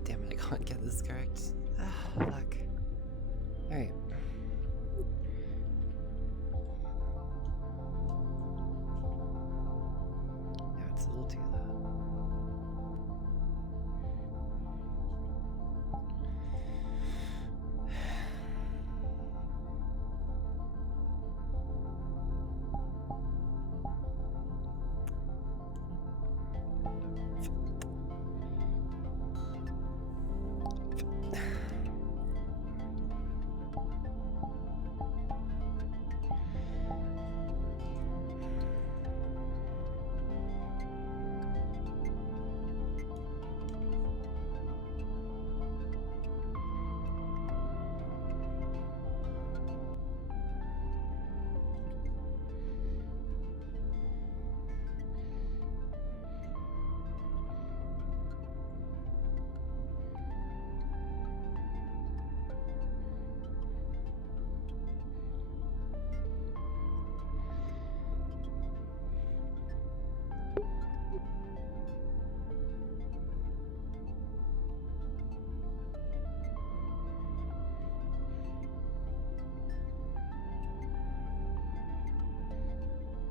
God damn it, I can't get this correct. Ah, fuck. Alright. Yeah, it's a little too low.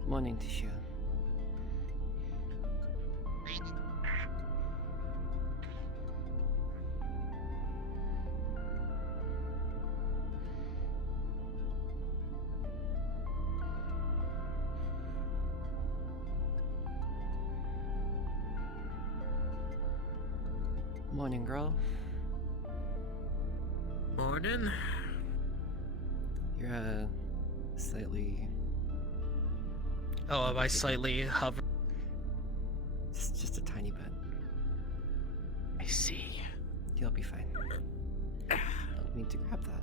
Morning, Tissue. Morning, girl. Morning. You're slightly. Oh, am I slightly hover? Just a tiny bit. I see. You'll be fine. Don't need to grab that.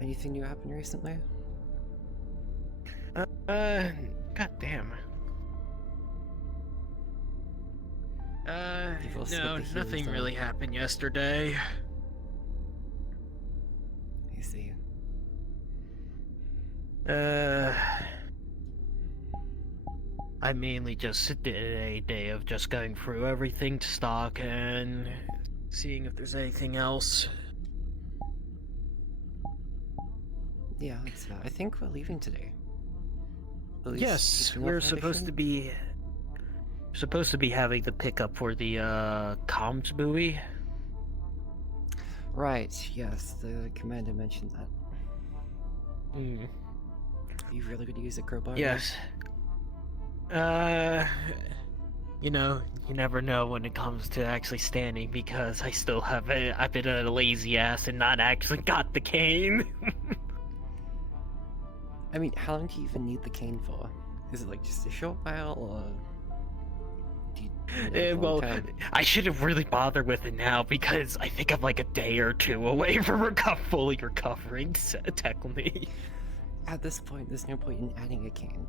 Anything new happened recently? Goddamn. No, nothing really happened yesterday. I see. I mainly just did a day of just going through everything to stock and seeing if there's anything else. Yeah, I think we're leaving today. Yes, we're supposed to be having the pickup for the comms buoy. Right, yes, the commander mentioned that. Hmm. Are you really gonna use a crowbar? Yes. You know, you never know when it comes to actually standing because I've been a lazy ass and not actually got the cane. I mean, how long do you even need the cane for? Is it like just a short while, or do you need it for a long time? I shouldn't really bother with it now because I think I'm like a day or two away from fully recovering, technically. At this point, there's no point in adding a cane.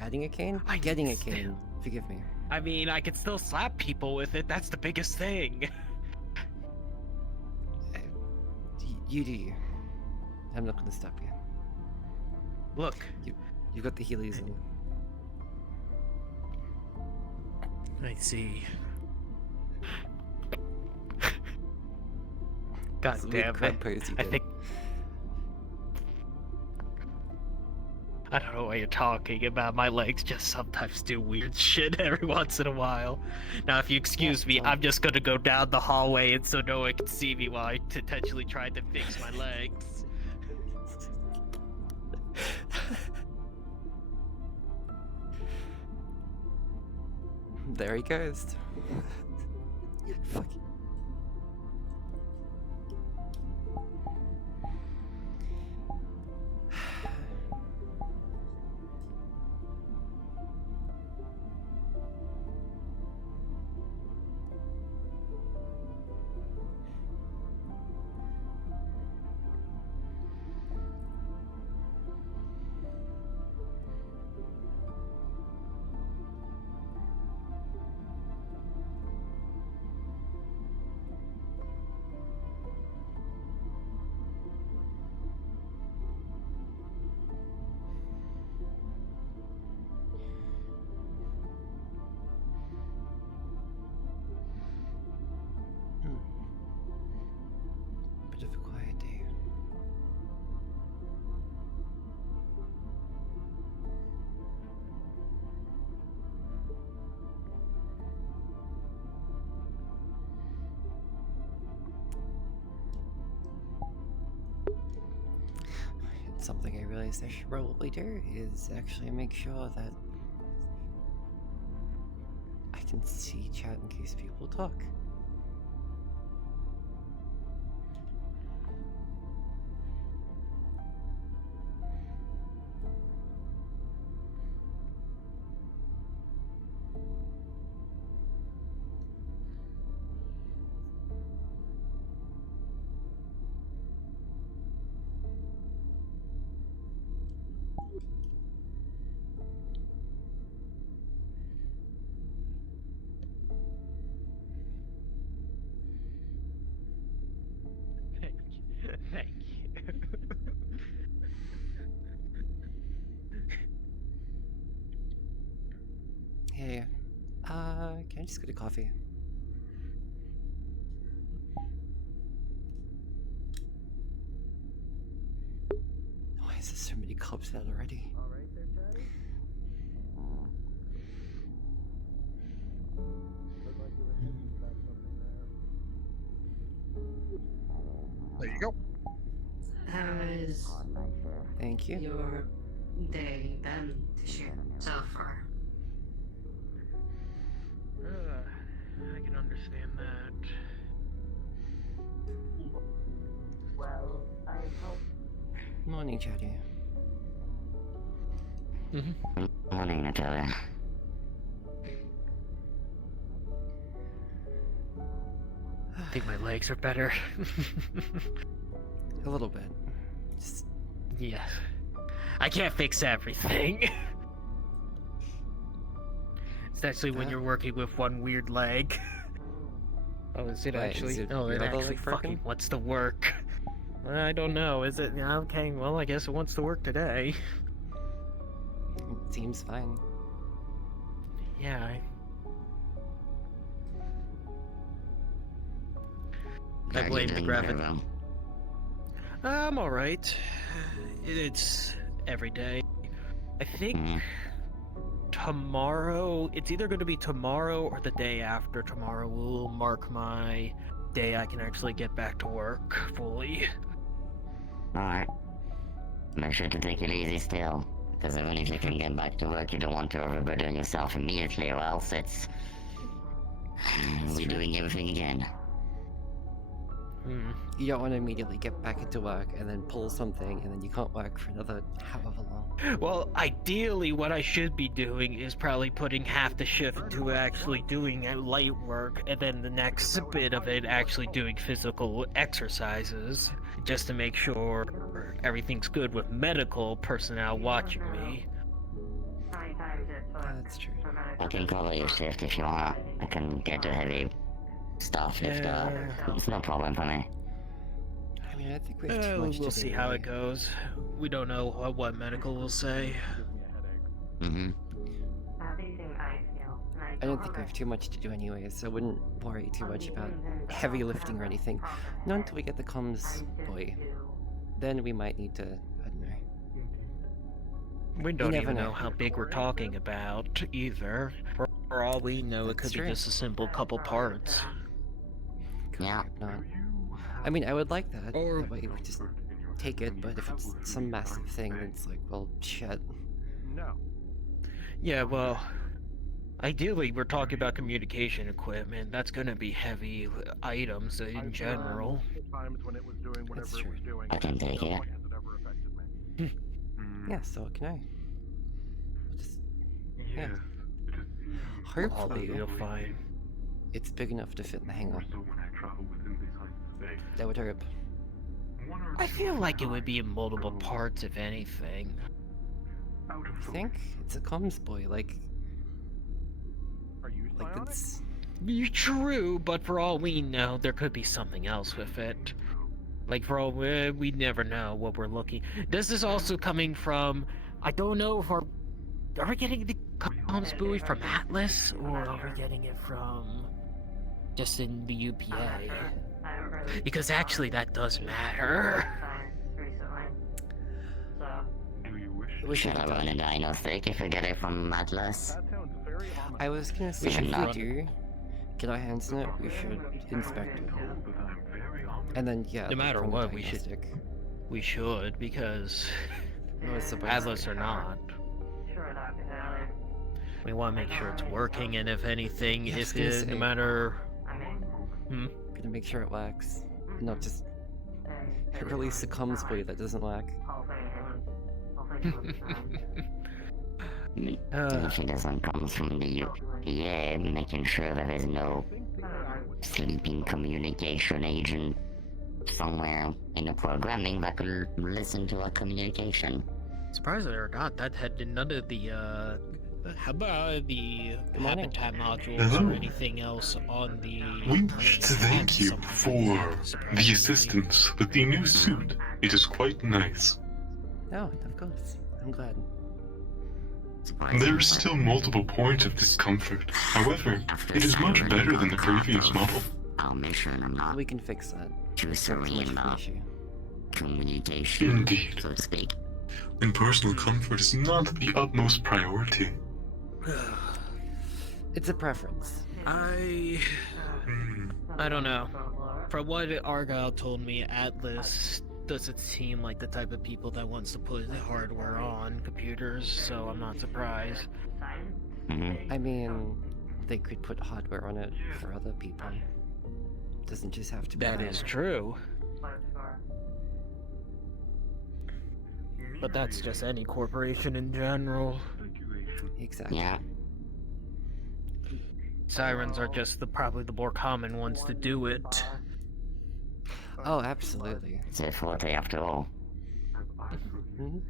Adding a cane? I Getting a still- cane. Forgive me. I mean, I can still slap people with it. That's the biggest thing. You do you. I'm not gonna stop you. Look. You've got the Heelys in. I see. God damn it. I think... I don't know what you're talking about. My legs just sometimes do weird shit every once in a while. Now, if you excuse me, I'm just gonna go down the hallway and so no one can see me while I potentially try to fix my legs. There he goes. Fuck. realized I should probably do is actually make sure that I can see chat in case people talk. Thank you. Hey, can I just get a coffee? Why is there so many cups out already? Alright there, Chatty? Looked like you were thinking about something there. There you go. How is Thank you. your day been this year so far? I can understand that. Well, I hope. Morning, Chatty. Morning, Natalya. I think my legs are better. A little bit. Just Yeah. I can't fix everything. Especially when you're working with one weird leg. Oh, is it Wait, actually? is it No, it your other actually leg broken? fucking wants to work. I don't know. Is it? Okay, well, I guess it wants to work today. it seems fine. Yeah. I Glad blame you're the doing very gravity. well. I'm alright. It's every day. I think tomorrow, it's either going to be tomorrow or the day after tomorrow will mark my day I can actually get back to work fully. Alright. Make sure to take it easy still. Because even if you can get back to work, you don't want to overburden yourself immediately, or else it's... we're doing everything again. You don't want to immediately get back into work and then pull something and then you can't work for another however long. Well, ideally, what I should be doing is probably putting half the shift into actually doing light work, and then the next bit of it actually doing physical exercises, just to make sure everything's good with medical personnel watching me. That's true. I can cover your shift if you want. I can get the heavy stuff if it's no problem for me. I mean, I think we have too much to We'll do see how it anyway. goes. We don't know what medical will say. Gives me a headache. I don't think we have too much to do anyway, so I wouldn't worry too much about heavy lifting or anything. Not until we get the comms boy. Then we might need to, I don't know. We don't never even know know. how big we're talking about either. For all we know, it That's could true. be just a simple couple parts. Yeah. Not. I mean, I would like that. Or- That way we just take it, but if it's some massive thing, then it's like, well, shit. No. Yeah, well, ideally we're talking about communication equipment. That's gonna be heavy items in general. Times when it was doing whatever That's it true. was doing. I can take no it. point has it ever affected me. Yeah, so can I. We'll just, yeah. I'll Hopefully, be fine. it's big enough to fit in the hangar. That would hope. I feel like it would be in multiple parts, if anything. I think it's a comms boy, like Are you psionic? it's. You're true, but for all we know, there could be something else with it. Like, for all we never know what we're looking. This is also coming from. I don't know if are we getting the comms buoy from Atlas, or are we getting it from just in the UPA? Because actually, that does matter. We should Should I have run done. a dino stick if we get it from Atlas? That sounds very ominous. I was gonna say, We should if not. we do get our hands on it, we should inspect it. And then, yeah. No the matter chrome what, we should- diagnostic. We should, because It was supposed Padless to. or not. We want to make sure it's working, and if anything, Yeah, I was if gonna it, no say. matter... Gonna make sure it works. Not just release a comms buoy that doesn't work. If it doesn't come from the UPA, making sure that there's no sleeping communication agent somewhere in the programming that could listen to our communication. Surprisingly or not, that had none of the, how about the Good morning. habitat modules Hello. or anything else on the... We wish to thank you for the assistance with the new suit. It is quite nice. Oh, of course. I'm glad. There are still multiple points of discomfort. However, it is much better than the previous model. I'll make sure I'm not We can fix that. too It's not too much serene of an about issue. communication, Indeed. so to speak. And personal comfort is not the utmost priority. It's a preference. I don't know. From what Argyle told me, Atlas doesn't seem like the type of people that wants to put hardware on computers, so I'm not surprised. I mean, they could put hardware on it for other people. Doesn't just have to be That them. is true. But that's just any corporation in general. Exactly. Yeah, Sirens are just probably the more common ones to do it. Oh, absolutely. it's a forte after all. Mhm.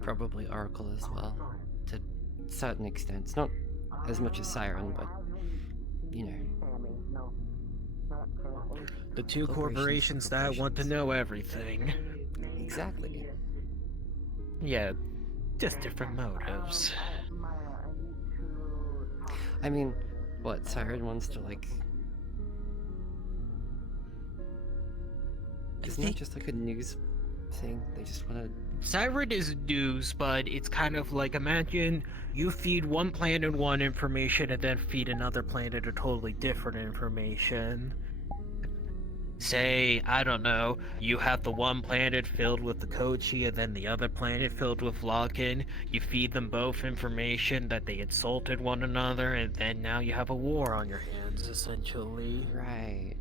Probably Oracle as well, to certain extents. Not as much as Siren, but you know. The two Corporations, corporations that want to corporations. know everything. Exactly. Yeah, just different motives. I mean, what, Siren wants to, like... Isn't that just like a news thing? They just want to... Siren is news, but it's kind of like, imagine you feed one planet one information and then feed another planet a totally different information. Say, I don't know, you have the one planet filled with the Kochi and then the other planet filled with Lokin. You feed them both information that they insulted one another, and then now you have a war on your hands, essentially. Right.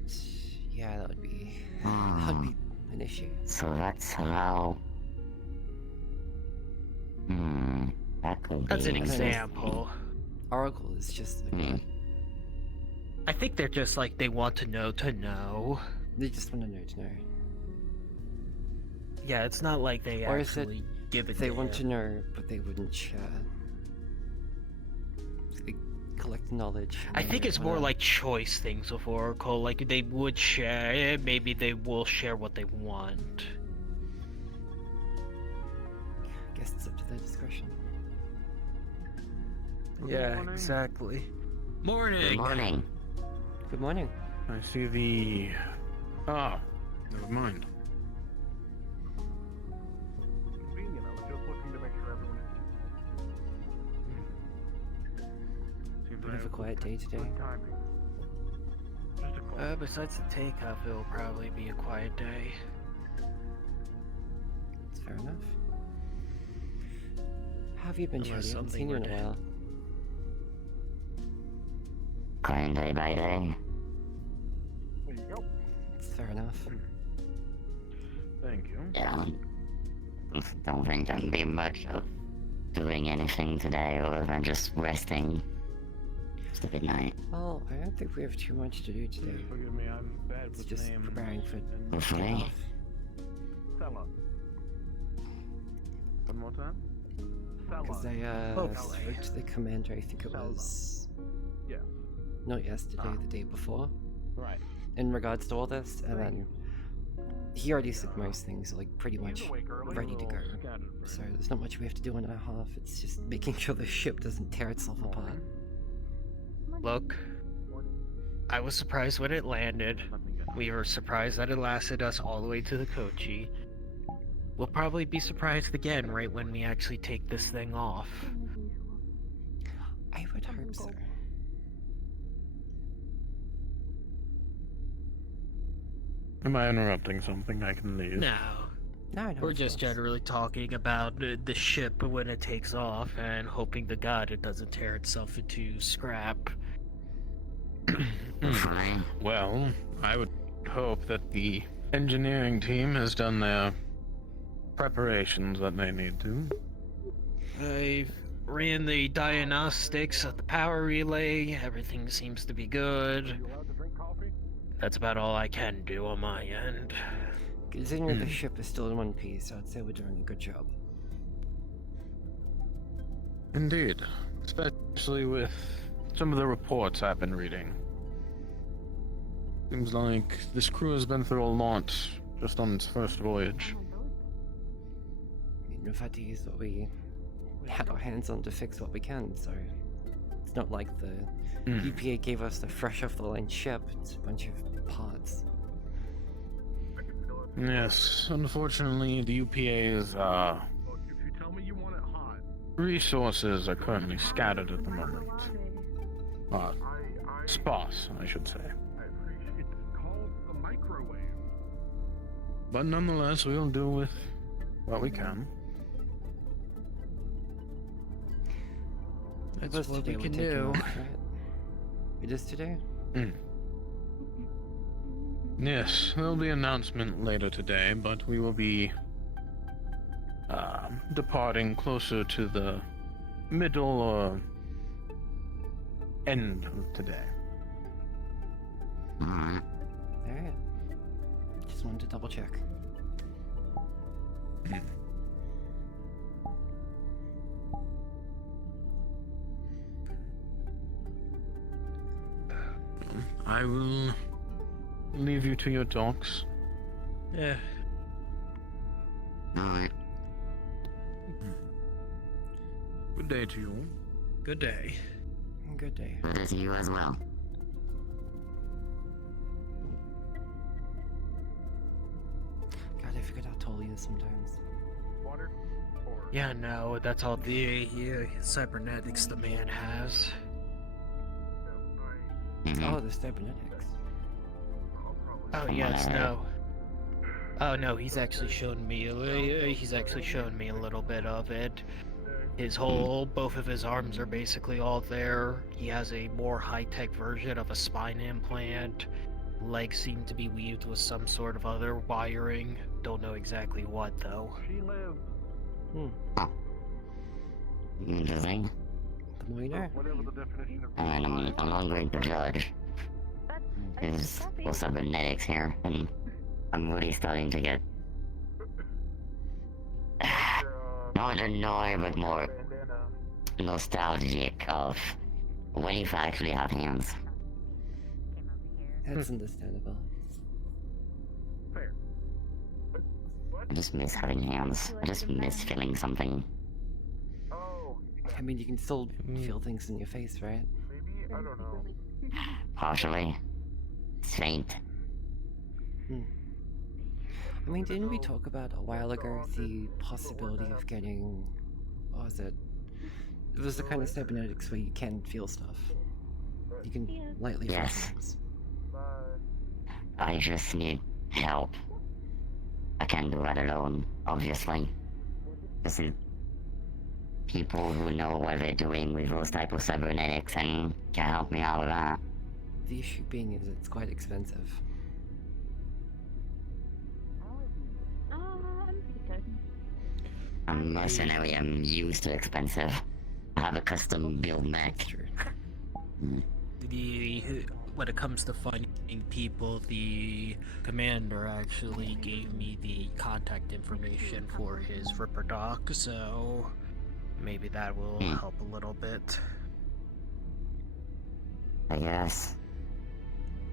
Yeah, that would be an issue. So that's how... that could That's an be... example. Oracle is just like, Hmm. I think they're just like, they want to know to know. they just want to know. Yeah, it's not like they Or is it actually give a They want to damn. know, but they wouldn't share. They collect knowledge. and I then think they it's more wanna- like choice things with Oracle. Like, they would share, maybe they will share what they want. Guess it's up to their discretion. Yeah, exactly. Morning! Good morning. Good morning. I see the... Ah, never mind. Convenient. I was just looking to make sure everyone seems Bit of a quiet day today. good timing. Just a call. Besides the takeoff, it'll probably be a quiet day. It's fair enough. How have you been, Unless Jody? I haven't something seen you in a were to- while. Crying day by day. There you go. It's fair enough. Thank you. Yeah. Don't think there'll be much of doing anything today other than just resting. Just a good night. Well, I don't think we have too much to do today. Please forgive me, I'm bad It's with just names. preparing for and- Hopefully. Stella. One more time? Because Stella. I Hopefully. spoke to the commander, I think it was Yes. not yesterday, the day before, Right. in regards to all this, and then he already said most things are like pretty He's much awake early. ready to go. So there's not much we have to do in a half. It's just making sure the ship doesn't tear itself apart. Look, I was surprised when it landed. We were surprised that it lasted us all the way to the Kochi. We'll probably be surprised again right when we actually take this thing off. I would hope so. Am I interrupting something? I can leave. No. No, We're just generally talking about the ship when it takes off and hoping to God it doesn't tear itself into scrap. Fine. Well, I would hope that the engineering team has done their preparations that they need to. I ran the diagnostics at the power relay. Everything seems to be good. You allowed to drink coffee? That's about all I can do on my end. Considering the ship is still in one piece, I'd say we're doing a good job. Indeed. Especially with some of the reports I've been reading. Seems like this crew has been through a lot just on its first voyage. I mean, we've had to use what we had our hands on to fix what we can, so it's not like the EPA gave us the fresh off the line ship. It's a bunch of parts. I can feel it. Yes, unfortunately, the UPA's Look, if you tell me you want it hot, resources are currently scattered at the moment. I Sparse, I should say. I appreciate it's called the microwave. But nonetheless, we'll do with what we can. It That's was what today we we're can taking do. off, right? It is today? Yes, there'll be an announcement later today, but we will be departing closer to the middle or end of today. Alright. Alright. Just wanted to double check. I will leave you to your talks. Yeah. Alright. Good day to you. Good day. Good day. Good to see you as well. God, I forget how tall he is sometimes. Water? Or Yeah, no, that's all the cybernetics the man has. Mhm. Oh, the cybernetics. I'll probably Oh yes, no. Oh no, he's actually shown me. He's actually shown me a little bit of it. His whole, both of his arms are basically all there. He has a more high-tech version of a spine implant. Legs seem to be weaved with some sort of other wiring. Don't know exactly what though. She lives. Interesting. The more you know. Whatever the definition of Alright, I'm not going to judge. There's cybernetics here, and I'm really starting to get not annoyed, but more nostalgic of when you actually have hands. That's understandable. fair. I just miss having hands. I just miss feeling something. Oh, I mean, you can still feel things in your face, right? maybe? I don't know. Partially. It's faint. I mean, didn't we talk about a while ago the possibility of getting... What was it? It was the kind of cybernetics where you can feel stuff. You can lightly feel Yes. things. I just need help. I can't do that alone, obviously. This is people who know what they're doing with those type of cybernetics and can help me out with that. The issue being is it's quite expensive. I'm a mercenary, I'm used to expensive. I have a custom build mech. That's true. When it comes to finding people, the commander actually gave me the contact information for his Ripper Doc, so maybe that will help a little bit. I guess.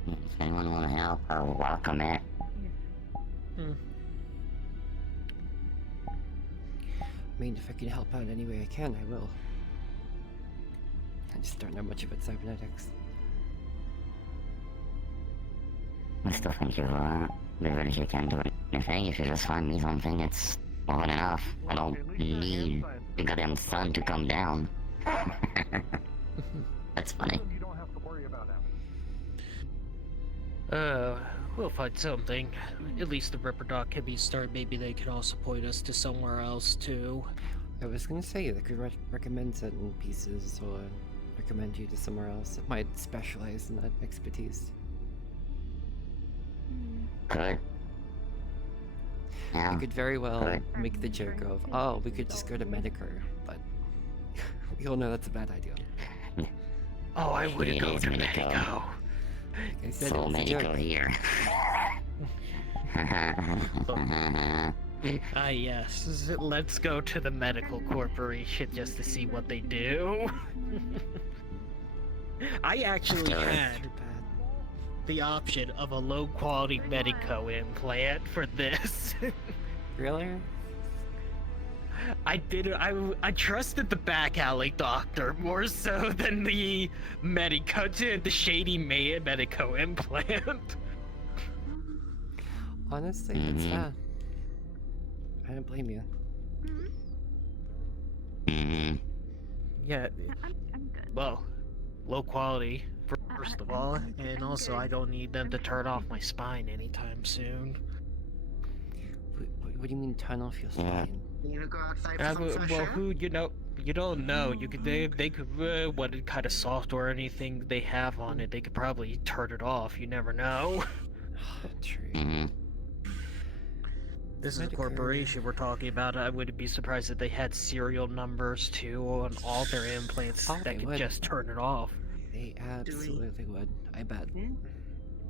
If anyone want to help, I'll welcome it. I mean, if I can help out any way I can, I will. I just don't know much about cybernetics. I still think you're that. Even if you can't do anything, if you just find me something, it's more than enough. I don't need the goddamn sun to come down. That's funny. You don't have to worry about that. We'll find something. At least the Ripper Doc can be started. Maybe they could also point us to somewhere else too. I was gonna say they could recommend certain pieces or recommend you to somewhere else that might specialize in that expertise. Good. Yeah. You could very well Right. make the joke of, oh, we could just go to Medico, but we all know that's a bad idea. Oh, I wouldn't It go is to Medico. Medico. Like I said, So it was a medical joke. here. Ah, yes. Let's go to the medical corporation just to see what they do. I actually After- had Too bad. the option of a low-quality Medico implant for this. Really? I did. I trusted the back alley doctor more so than the Medico, the shady Medico implant. Honestly, that's Mhm. fair. I don't blame you. Mhm. Yeah. I'm good. Well, low quality first of all, and also I don't need them to turn off my spine anytime soon. What do you mean turn off your Yeah. spine? You go outside for some fresh Well, air? who you don't know. You could they could what kind of software or anything they have on it. They could probably turn it off. You never know. True. Mhm. This is a Medicare. corporation we're talking about. I wouldn't be surprised if they had serial numbers too on all their implants Oh, that they could would. just turn it off. They absolutely would. I bet.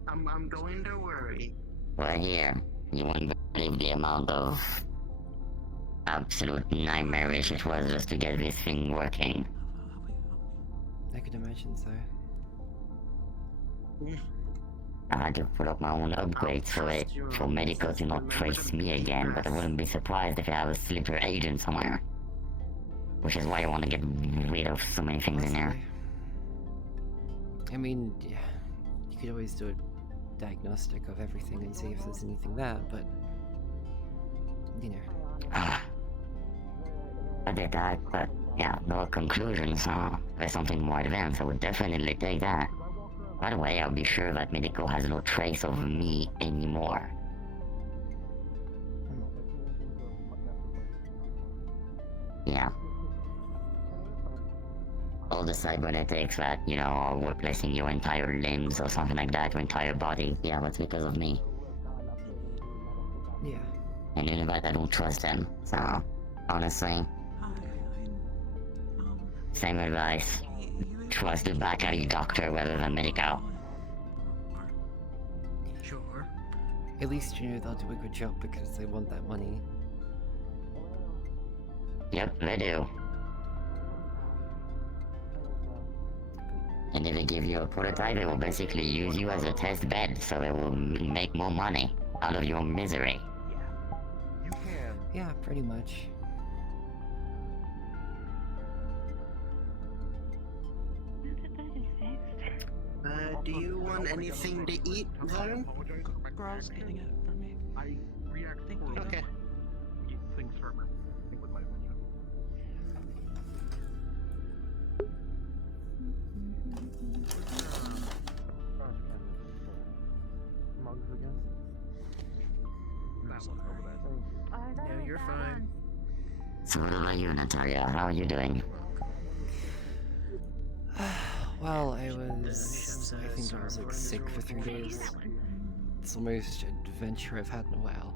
I'm going to worry. Well, here, you wouldn't believe the amount of absolute nightmarish it was just to get this thing working. I could imagine so. I had to put up my own upgrades for medical to not trace me again, but I wouldn't be surprised if I have a sleeper agent somewhere. Which is why I want to get rid of so many things in there. Honestly. I mean, yeah, you could always do a diagnostic of everything and see if there's anything there, but you know. I did that, but yeah, no conclusions, so there's something more advanced. I would definitely take that. By the way, I'll be sure that Medico has no trace of me anymore. Yeah. All the cybernetics that, you know, are replacing your entire limbs or something like that, your entire body. Yeah, that's because of me. Yeah. And in fact, I don't trust them. So, honestly, same advice. Trust the back alley doctor rather than Medico. Sure. At least you know they'll do a good job because they want that money. Yep, they do. And if they give you a prototype, they will basically use you as a test bed, so they will make more money out of your misery. You can. Yeah, pretty much. Do you want anything to eat, Vern? Girl's getting it from me. I react poorly. Okay. Eat things for with my vision. Mugs again? That one over there. Yeah, you're fine. So what about you, Natalya? How are you doing? Well, I think I was like sick for 3 days. It's the most adventure I've had in a while.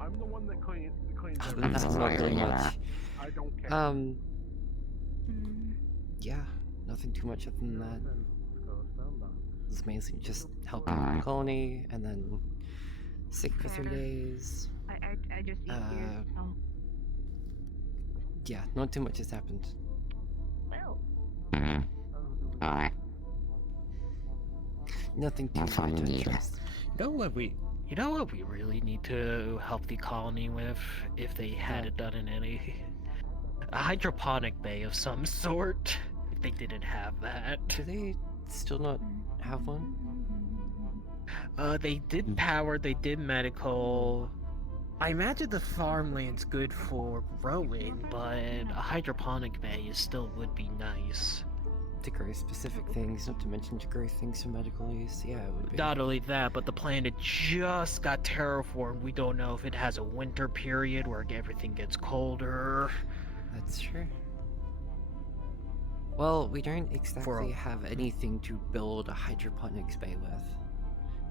I'm the one that cleans Other than I'm that, so not sorry to really hear much. that. I don't care. Yeah, nothing too much other than that. It's mainly just helping the colony, and then sick for 3 days. I just eat here. Oh. Yeah, not too much has happened. Well. Mm-hmm. Alright. Nothing too That's all you need. adventurous. You know what we really need to help the colony with, if they had it done in a hydroponic bay of some sort. If they didn't have that. Do they still not have one? They did power, they did medical. I imagine the farmland's good for growing, but a hydroponic bay still would be nice. to grow specific things, not to mention to grow things for medical use. Yeah, it would be. Not only that, but the planet just got terraformed. We don't know if it has a winter period where everything gets colder. That's true. Well, we don't exactly have anything to build a hydroponics bay with.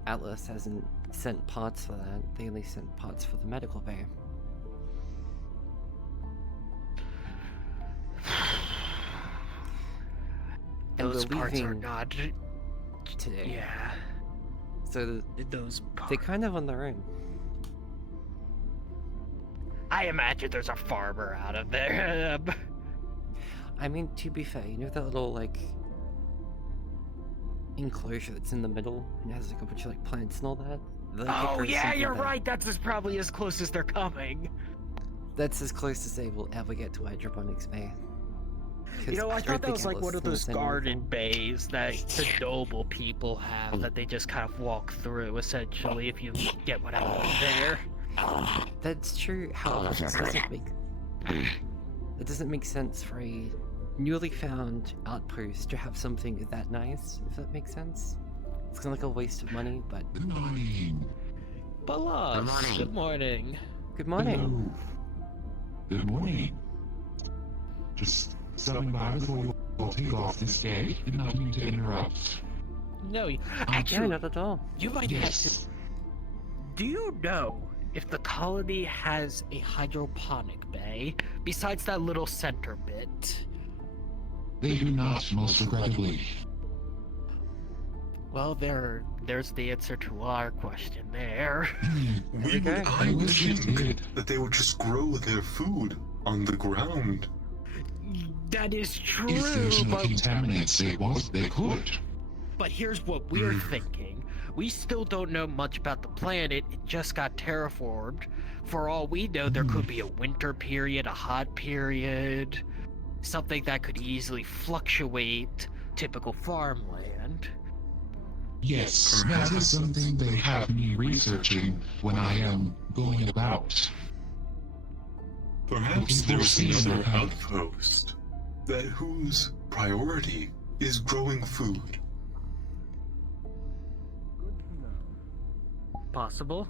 Atlas hasn't sent parts for that. They only sent parts for the medical bay. And Those we're parts are leaving not. today. Yeah. So Those they're parts. kind of on their own. I imagine there's a farmer out of there. I mean, to be fair, you know that little, like, enclosure that's in the middle and has, like, a bunch of, like, plants and all that? Oh yeah, you're right. That's probably as close as they're coming. That's as close as they will ever get to hydroponics bay. You know, I don't thought that think was like Atlas one of thinks those anything. garden bays that the noble people have that they just kind of walk through, essentially, if you get what I mean there. That's true. However, it doesn't make sense for a newly found outpost to have something that nice, if that makes sense. It's kind of like a waste of money, but... Good morning. Balas, Good morning. Good morning. Hello. Good morning. Just stopping by before you all take off this day. Did not mean to interrupt. No, Yeah, actually, not at all. you might have to. Yes. Do you know if the colony has a hydroponic bay besides that little center bit? They do not, most regrettably. Well, there's the answer to our question there. We would, Okay. I I would wish it think did. that they would just grow their food on the ground. That is true, If there's no but contaminants, they could. But here's what we're thinking. We still don't know much about the planet. It just got terraformed. For all we know, there could be a winter period, a hot period, something that could easily fluctuate typical farmland. Yes, that is something they have me researching when I am going about. Perhaps Looking there's for seeds another that have- outpost that whose priority is growing food. Possible?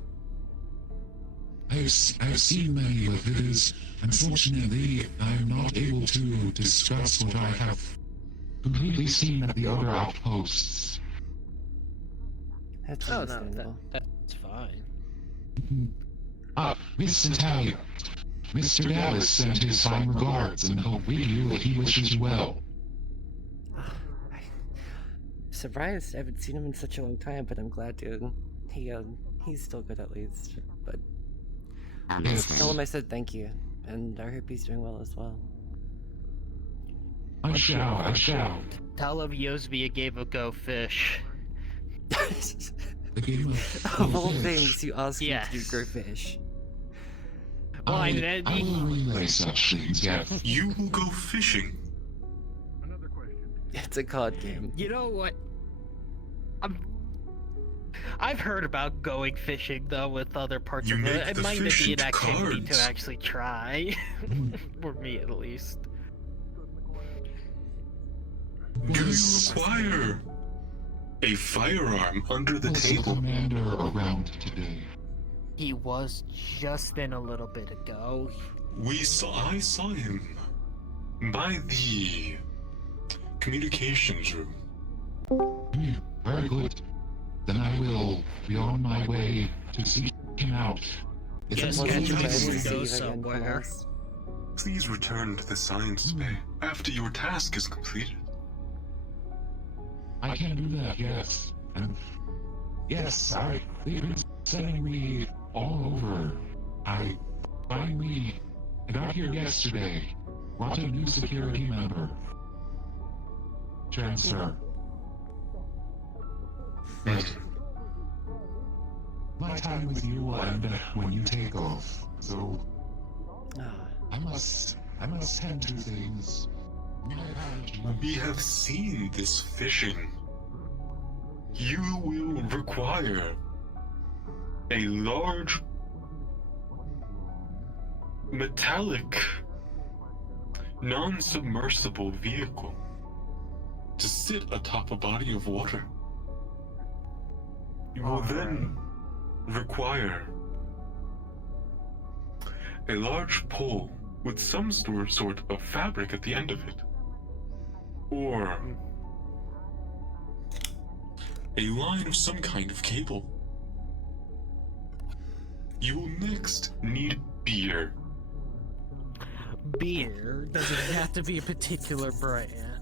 I've seen many of his. Unfortunately, I'm not able to discuss what I have completely seen at the other outposts. That's Oh, no, understandable. that's fine. Miss Natalya. Mr. Dallas sent his fine regards and hope he wishes you well. I'm surprised. I haven't seen him in such a long time, but I'm glad to. He's still good at least. But tell him I said thank you, and I hope he's doing well as well. I shall. Tell him he owes me a game of Go Fish. The game of Of all fish. things, you ask him to do Yes. grow fish. Well, I will relay such things, yes. You will go fishing. Another question. It's a card game. You know what? I've heard about going fishing though with other parts You of make it. It the might fish be an into activity cards. to actually try. For me at least. Do you require a firearm under the Was the table? commander around today? He was just in a little bit ago. I saw him by the communications room. Very good. Then I will be on my way to seek him out. If Yes, it catch wasn't him for before he you- goes somewhere. Please return to the science bay after your task is completed. I can do that, yes. And yes, they've been sending me all over. I finally got here yesterday. Brought a new security member. Chancellor. But my time with you will end when you take off. So I must tend to things. My apologies. We have seen this fishing. You will require a large metallic non-submersible vehicle to sit atop a body of water. You will then require a large pole with some sort of fabric at the end of it, or a line of some kind of cable. You will next need beer. Beer? Does it have to be a particular brand?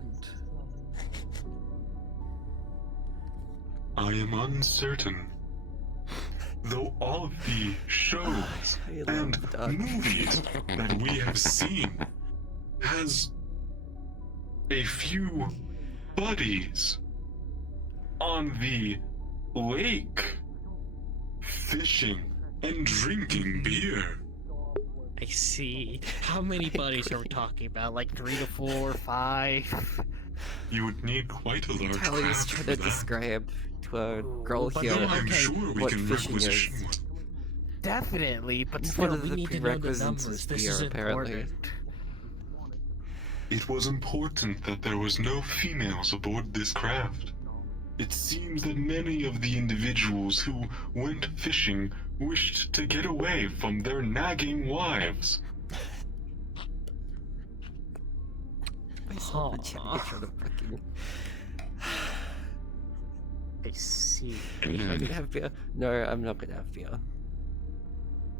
I am uncertain. Though all of the shows and movies that we have seen has a few buddies on the lake fishing and drinking beer. I see. How many buddies are we talking about? Like 3 to 4, 5? You would need quite a large Natalya's craft trying for to that. describe to a girl but here then I'm okay, sure we what can fishing requisition is. one. Definitely, but One still, of we the need to know the prerequisites numbers. is This beer, is apparently. important. It was important that there was no females aboard this craft. It seems that many of the individuals who went fishing wished to get away from their nagging wives. Myself and Chad trying to fucking... I see. Are you gonna have beer? No, I'm not gonna have beer.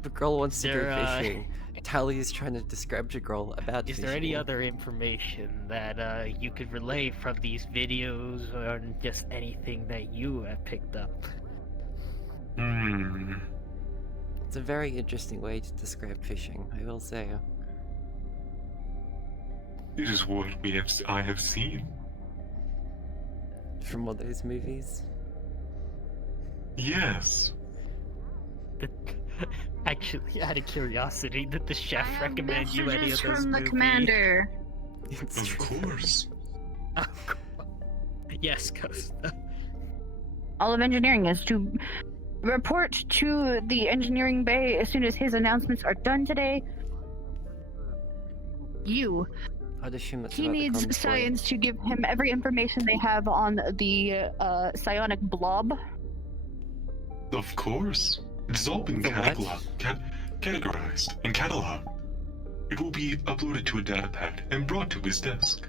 The girl wants to go fishing. Tally's trying to describe to girl about Is fishing. there any other information that you could relay from these videos, or just anything that you have picked up? It's a very interesting way to describe fishing, I will say. It is what I have seen. From all those movies. Yes. Actually, out of curiosity, did the chef I have recommend you any messages of those from the movies? commander. It's Of true. course. Oh, cool. Yes, Costa. All of engineering is to report to the engineering bay as soon as his announcements are done today. I'd assume it's He about the needs convoy. science to give him every information they have on the psionic blob. Of course. It has all been The what? categorized and cataloged. It will be uploaded to a datapad and brought to his desk.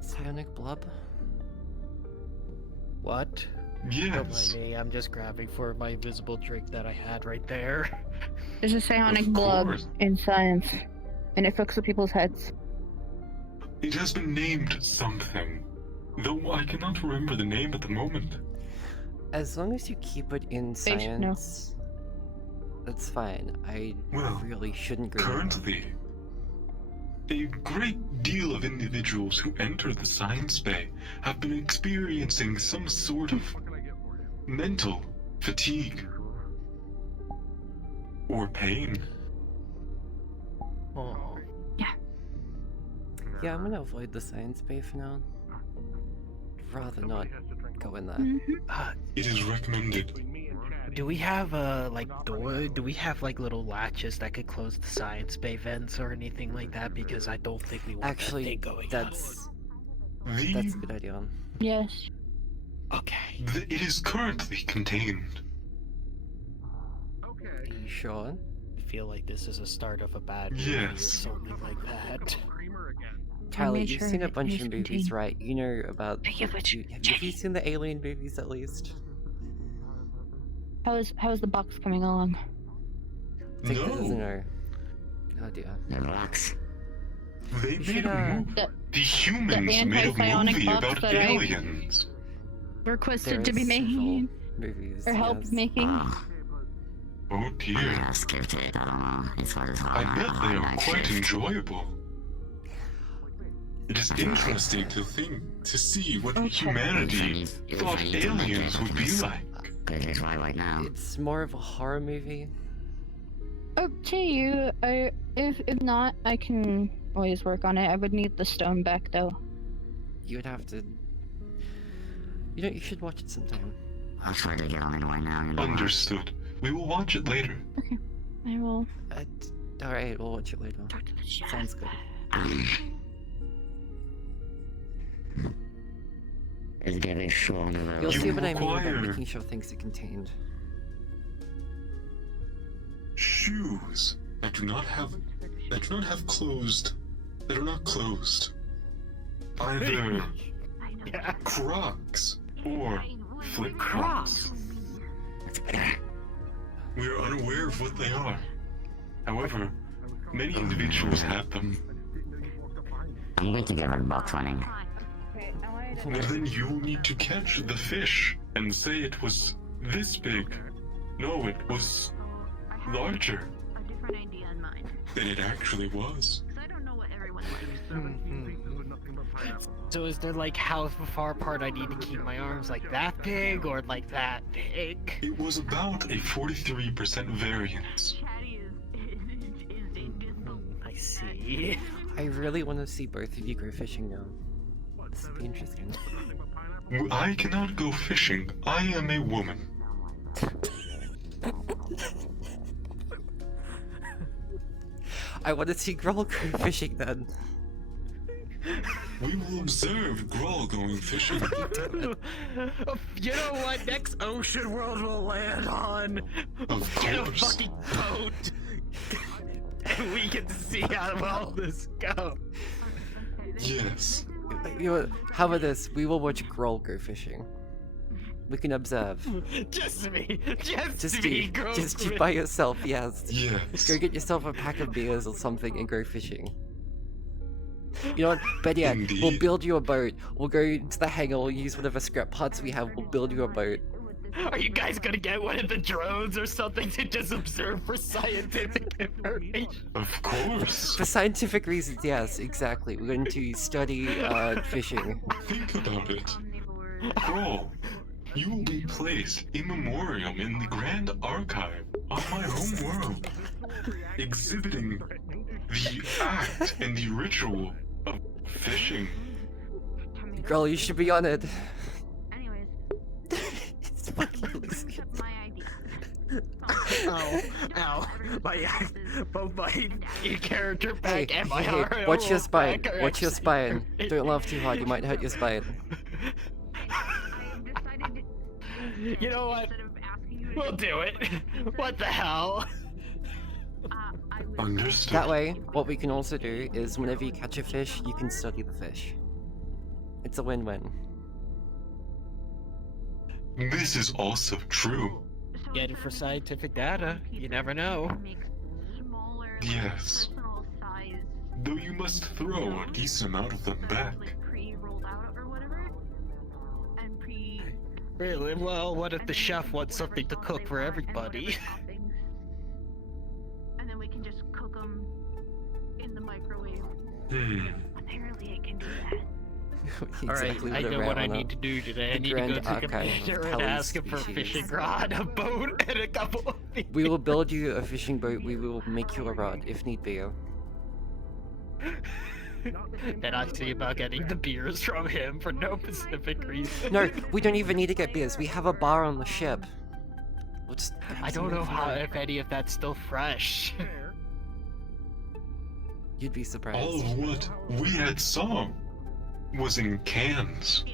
Psionic blob? What? Don't Yes. mind me, I'm just grabbing for my invisible drink that I had right there. There's a psionic Of blob course. in science, and it fucks with people's heads. It has been named something, though I cannot remember the name at the moment. As long as you keep it in They should know. science, that's fine. I Well, really shouldn't go. Currently, a great deal of individuals who enter the science bay have been experiencing some sort of mental fatigue or pain. Oh. Yeah, I'm gonna avoid the science bay for now. Rather not go in there. It is recommended. Do we have do we have like little latches that could close the science bay vents or anything like that? Because I don't think we want that Actually, thing going that's a The, good idea. Yes. out. Okay. it is currently contained. Are you sure? I feel like this is a start of a bad movie or Yes. something like that. Tyler, made you've sure seen a it bunch is of movies, contained. right? You know about. Speaking of which, Have you seen the Alien movies at least? How is the box coming along? Take that as a No, no. Oh dear. The rocks. they You should, made a movie. The humans made a anti-psionic movie box about that I- aliens. Requested to There be is made several movies. or help yes. making. Oh, Oh I dear. have skipped it. I don't know. It's what is I bet they are night quite shift. enjoyable. It is interesting to see what humanity thought aliens would be like. Because it's right now. It's more of a horror movie. Up to you. If not, I can always work on it. I would need the stone back though. You would have to. You know, you should watch it sometime. I'll try to get on it right now. You know. Understood. We will watch it later. I will Alright, we'll watch it later. talk to the chef. Sounds good. is getting stronger. You'll You see what I mean by require- making sure things are contained. Shoes that do not have closed, that are not closed. Either Yeah. Crocs or flip flops. We are unaware of what they are. However, many individuals have them. I'm going to give it box running. Okay, I wanted to... Well, then you will need to catch the fish and say it was this big. No, it was larger A different idea in mind. than it actually was. Because I don't know what everyone likes. So is there like how far apart I need to keep my arms, like that big or like that big? It was about a 43% variance. Chatty is a distal. I see. I really want to see both of you go fishing now. This would be interesting. I cannot go fishing. I am a woman. I want to see Growl go fishing then. We will observe Groll going fishing. You know what? Next ocean world we'll land on. Of Get a course. fucking boat. And we can see how well this goes. Yes. You know, how about this? We will watch Growl go fishing. We can observe. Just me. Just me, you. girl. Just you by yourself, yes. Yes. Go get yourself a pack of beers or something and go fishing. You know what? Better yet, we'll Indeed. build you a boat. We'll go into the hangar, we'll use whatever scrap parts we have, we'll build you a boat. Are you guys gonna get one of the drones or something to just observe for scientific information? Of course. For scientific reasons, yes, exactly. We're going to study fishing. Think about it. Groll, you will be placed in memoriam in the Grand Archive on my home world, exhibiting the act and the ritual of fishing. Girl, you should be on it. Anyways, It's fucking Lucy. my idea. Ow. Both my character back Hey, and my hey, RL watch your spine. back are Watch your actually spine. hurting. Don't laugh too hard, you might hurt your spine. I decided You know what? instead of asking you to We'll do it. What the hell? I would Understood. That way, what we can also do is whenever you catch a fish, you can study the fish. It's a win-win. This is also true. Get it for scientific data. You never know. make smaller, Yes. personal size, Though you must throw a decent amount of them back. like pre-rolled out or whatever, and pre. Really? Well, what if the chef wants something to cook for everybody? And then we can just cook them in the microwave. Apparently, it can do that. Exactly Alright, I what know it what I ran on. need to do today. I The need to go Grand take a Archive of picture and Helen ask him for a species. fishing rod, a boat, and a couple of things. We will build you a fishing boat, we will make you a rod, if need be. Then I see about getting the beers from him for no specific reason. No, we don't even need to get beers, we have a bar on the ship. We'll just I don't know how, if any of that's still fresh. You'd be surprised. All of what we had saw was in cans.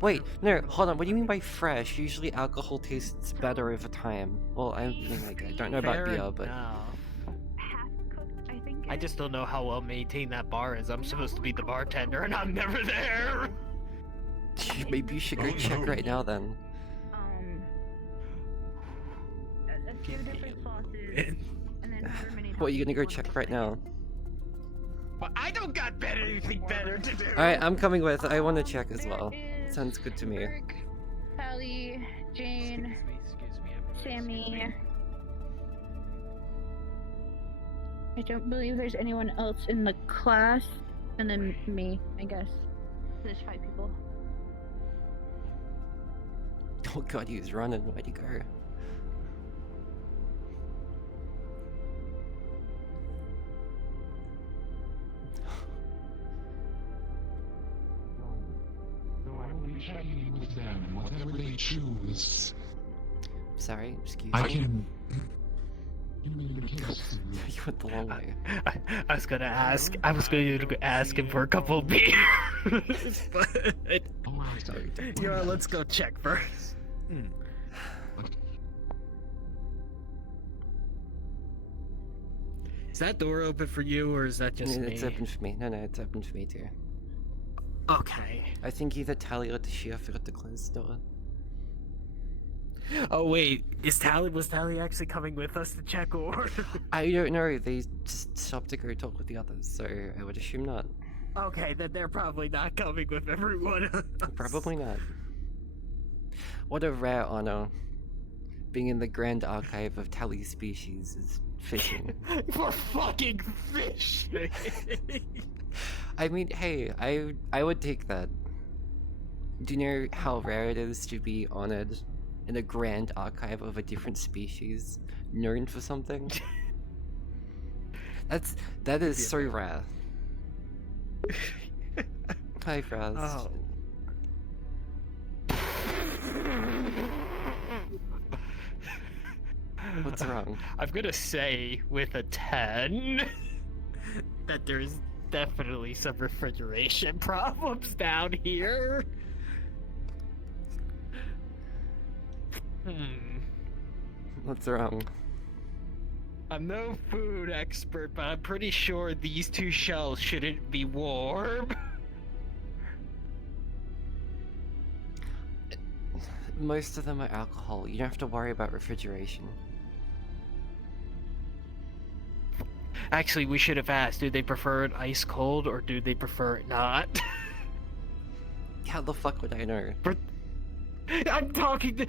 Wait, no, hold on. What do you mean by fresh? Usually alcohol tastes better over time. Well, I mean, like, I don't know about Fair beer, but enough. Half cooked, I think. I just don't know how well maintained that bar is. I'm supposed to be the bartender and I'm never there. maybe you should go Oh, check no. right now then. A few different sauces, and then however many. What, you gonna go check right now? But I don't got anything better to do. Alright, I'm coming with. I want to check as well. Sounds good to me. Eric, Hallie, Jane, Excuse me. Sammy. I don't believe there's anyone else in the class, and then me, I guess. There's 5 people. Oh god, he was running. Where'd he go? So I will be checking with them, and whatever they choose, Sorry, excuse I me. can. You went the long way. I was gonna ask. I was going to ask him for a couple of beers, but Sorry. you know, let's go check first. Is that door open for you, or is that just me? It's open for me. No, it's open for me too. Okay. I think either Talia or Tashia forgot to close the door. Oh wait, was Tally actually coming with us to check, or? I don't know. They just stopped to go talk with the others, so I would assume not. Okay, then they're probably not coming with everyone. Probably not. What a rare honor. Being in the grand archive of Tally's species is fishing. For fucking fishing. I mean, hey, I would take that. Do you know how rare it is to be honored in a grand archive of a different species, known for something? That is so rare. Hi, Frost. Oh. What's wrong? I'm gonna say with a 10 that there's definitely some refrigeration problems down here. What's wrong? I'm no food expert, but I'm pretty sure these two shells shouldn't be warm. Most of them are alcohol. You don't have to worry about refrigeration. Actually, we should have asked, do they prefer it ice cold or do they prefer it not? How the fuck would I know? I'm talking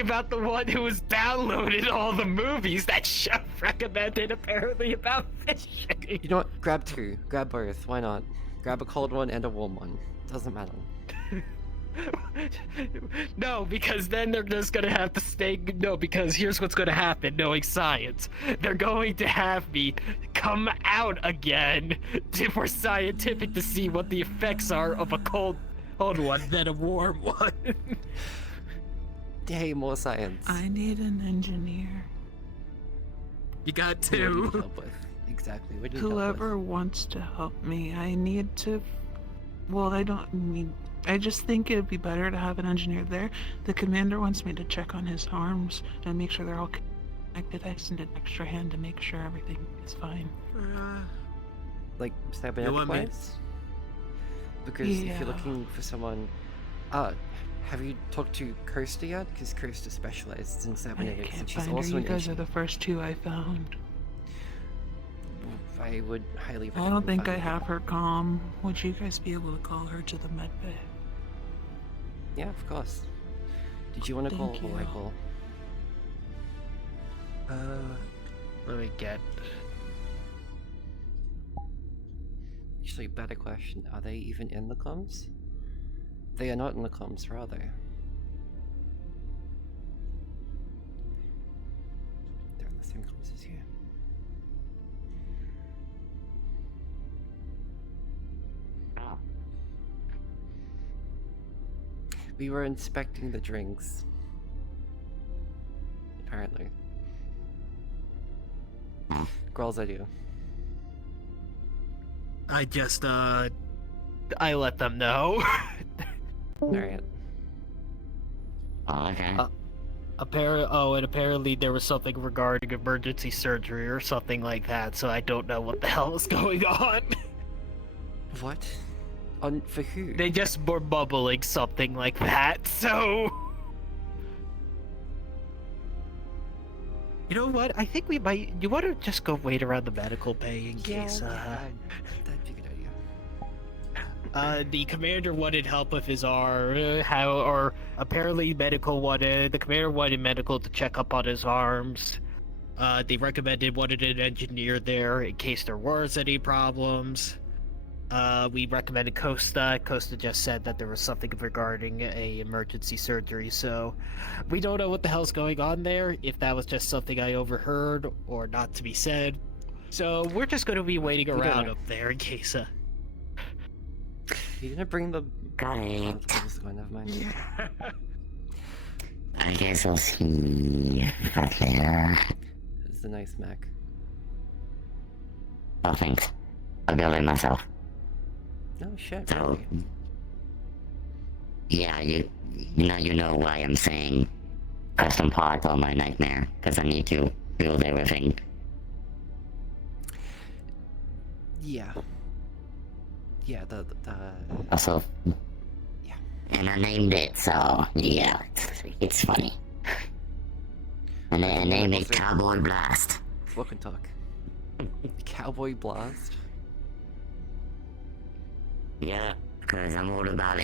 about the one who has downloaded all the movies that Chef recommended apparently about fishing. You know what? Grab two. Grab both. Why not? Grab a cold one and a warm one. Doesn't matter. No, because then they're just gonna have to stay. No, because here's what's gonna happen, knowing science. They're going to have me come out again for scientific to see what the effects are of a cold one than a warm one. Hey, more science. I need an engineer. You got What do you need two. help with? Exactly. What do you need help with? Whoever wants to help me, I need to. Well, I just think it'd be better to have an engineer there. The commander wants me to check on his arms and make sure they're all connected. I send an extra hand to make sure everything is fine. Like, You want me- cybernetic-wise? Because if Yeah. you're looking for someone... have you talked to Kirsta yet? Because Kirsta specializes in I cybernetics, can't and she's find her. also You an guys are engineer. the first two I found. I would highly I recommend don't think I finding her. have her comm. Would you guys be able to call her to the med bay? Yeah, of course. Did you want to call Thank or I you. call? Let me get. Actually, better question. Are they even in the comms? They are not in the comms, are they? They're in the same comms as you. We were inspecting the drinks. Apparently. Girls, I do. I just, I let them know. Alright. Oh, okay. And apparently there was something regarding emergency surgery or something like that, so I don't know what the hell is going on. What? For who? They just were bubbling something like that, so... You know what? I think we might... You want to just go wait around the medical bay in case, that'd be a good idea. The commander wanted help with his arm, apparently the commander wanted medical to check up on his arms. They wanted an engineer there in case there was any problems. We recommended Costa. Costa just said that there was something regarding a emergency surgery, so we don't know what the hell's going on there, if that was just something I overheard or not to be said. So we're just going to be waiting don't around know. up there in case, You gonna bring the... Got it. Oh, never mind. I guess I'll see you out there. It's a nice mech. Oh, thanks. I'll build it myself. No shit, So, really. yeah, you know why I'm saying custom parts on my nightmare, because I need to build everything. Yeah. Yeah, the Also, yeah. and I named it, so yeah, it's funny. And then I named it Cowboy Blast. Look and talk. Cowboy Blast? Yeah, because I'm all about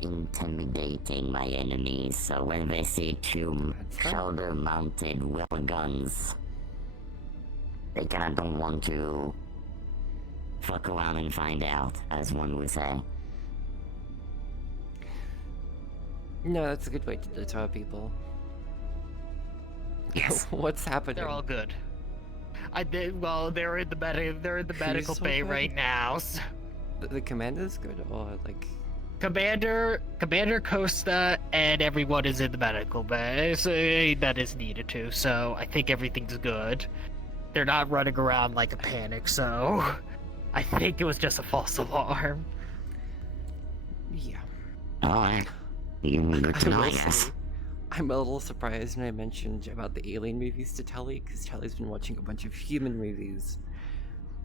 intimidating my enemies, so when they see two shoulder-mounted well guns, they kinda don't want to fuck around and find out, as one would say. No, that's a good way to deter people. Yes. What's happening? They're all good. Well, they're in the medical so bay good? right now. So. The commander's good, or like... Commander Costa, and everyone is in the medical bay, so that is needed to. So I think everything's good. They're not running around like a panic, so I think it was just a false alarm. Yeah. Alright. Good to know, I guess. I'm a little surprised when I mentioned about the Alien movies to Tally, because Tally's been watching a bunch of human movies.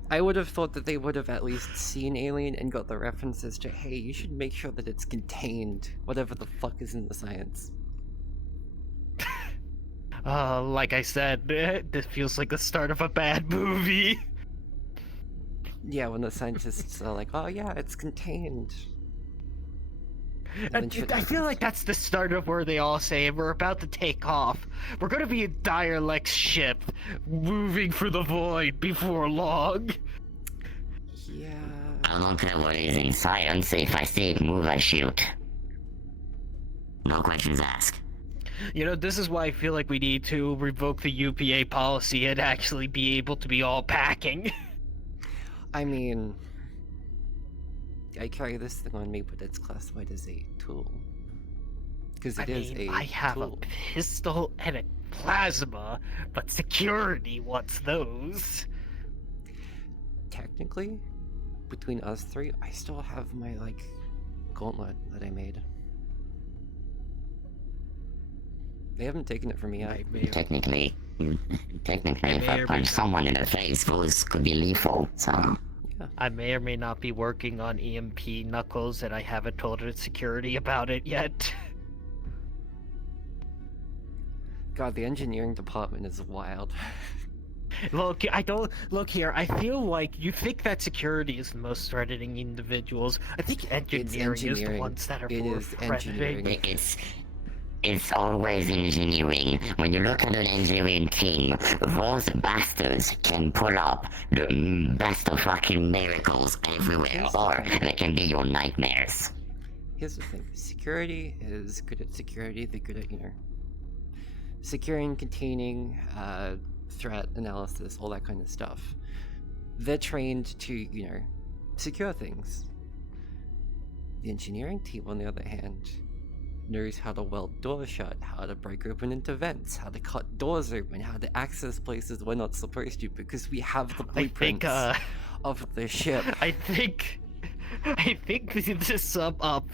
I would have thought that they would have at least seen Alien and got the references to, hey, you should make sure that it's contained, whatever the fuck is in the science. Like I said, this feels like the start of a bad movie. Yeah, when the scientists are like, oh yeah, it's contained. And then I feel like that's the start of where they all say, we're about to take off. We're gonna be a Direlex ship, moving through the void before long. Yeah. I don't care what is in science. If I see it move, I shoot. No questions asked. You know, this is why I feel like we need to revoke the UPA policy and actually be able to be all packing. I mean... I carry this thing on me, but it's classified as a tool. Because it is a tool. I have a pistol and a plasma, but security wants those. Technically, between us three, I still have my, like, gauntlet that I made. They haven't taken it from me yet. Technically, if I punch someone in the face, those could be lethal, so... I may or may not be working on EMP Knuckles, and I haven't told security about it yet. God, the engineering department is wild. Look, look here. I feel like you think that security is the most threatening individuals. I think engineering is the ones that are more threatening. It's always engineering. When you look at an engineering team, those bastards can pull up the best of fucking miracles everywhere, or they can be your nightmares. Here's the thing. Security is good at security. They're good at, securing, containing, threat analysis, all that kind of stuff. They're trained to, secure things. The engineering team, on the other hand, knows how to weld doors shut, how to break open into vents, how to cut doors open, how to access places we're not supposed to, because we have the blueprints of the ship. I think to sum up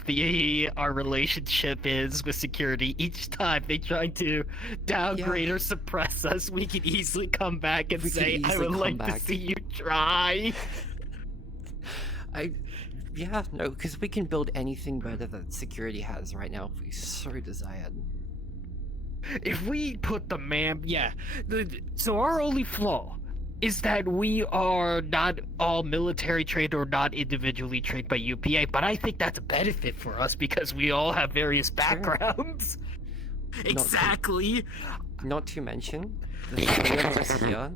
our relationship is with security, each time they try to downgrade or suppress us, we can easily come back and say, I would like to see you try. Yeah, no, because we can build anything better that security has right now if we so desired. If we put so our only flaw is that we are not all military trained or not individually trained by UPA, but I think that's a benefit for us because we all have various backgrounds. Exactly. Not to mention, the three of us here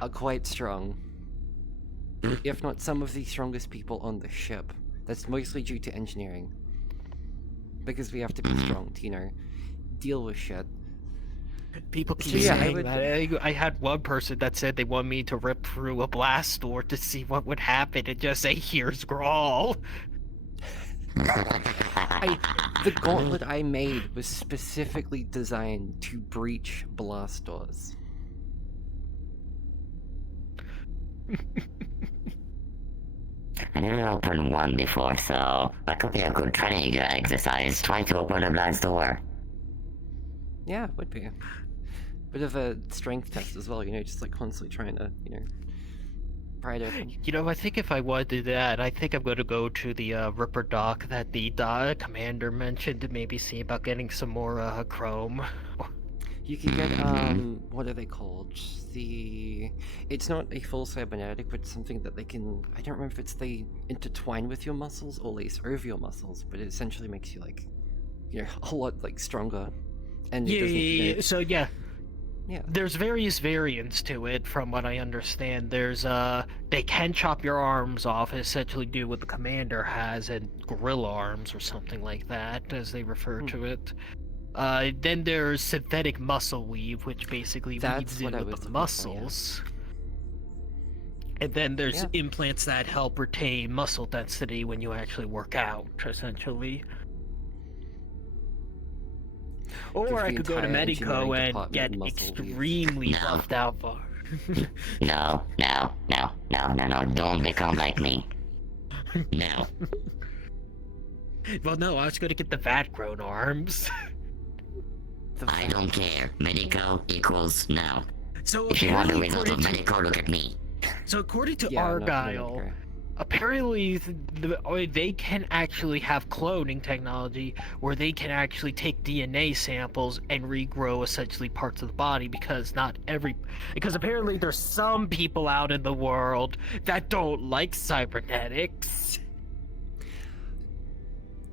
are quite strong. If not some of the strongest people on the ship. That's mostly due to engineering. Because we have to be strong to, deal with shit. People keep saying that. I had one person that said they want me to rip through a blast door to see what would happen and just say, here's Grawl. The gauntlet I made was specifically designed to breach blast doors. I never opened one before, so that could be a good training exercise. Try to open a blast door. Yeah, it would be. Bit of a strength test as well, just like constantly trying to, pry it open. I think if I want to do that, I think I'm going to go to the Ripper dock that the commander mentioned to maybe see about getting some more chrome. You can get, what are they called? It's not a full cybernetic, but something that they can, I don't remember if they intertwine with your muscles or lace over your muscles, but it essentially makes you, a lot, stronger. And it doesn't, Yeah. There's various variants to it, from what I understand. There's, they can chop your arms off, essentially do what the commander has, and gorilla arms or something like that, as they refer to it. Then there's synthetic muscle weave, which basically weaves in with the muscles. And then there's implants that help retain muscle density when you actually work out, essentially. Or I could go to Medico and get extremely buffed out for. No, don't become like me. No. Well, no, I was going to get the vat-grown arms. I don't care. Medico equals no. So if you want the result of Medico, look at me. So according to Argyle, apparently they can actually have cloning technology where they can actually take DNA samples and regrow essentially parts of the body, because apparently there's some people out in the world that don't like cybernetics.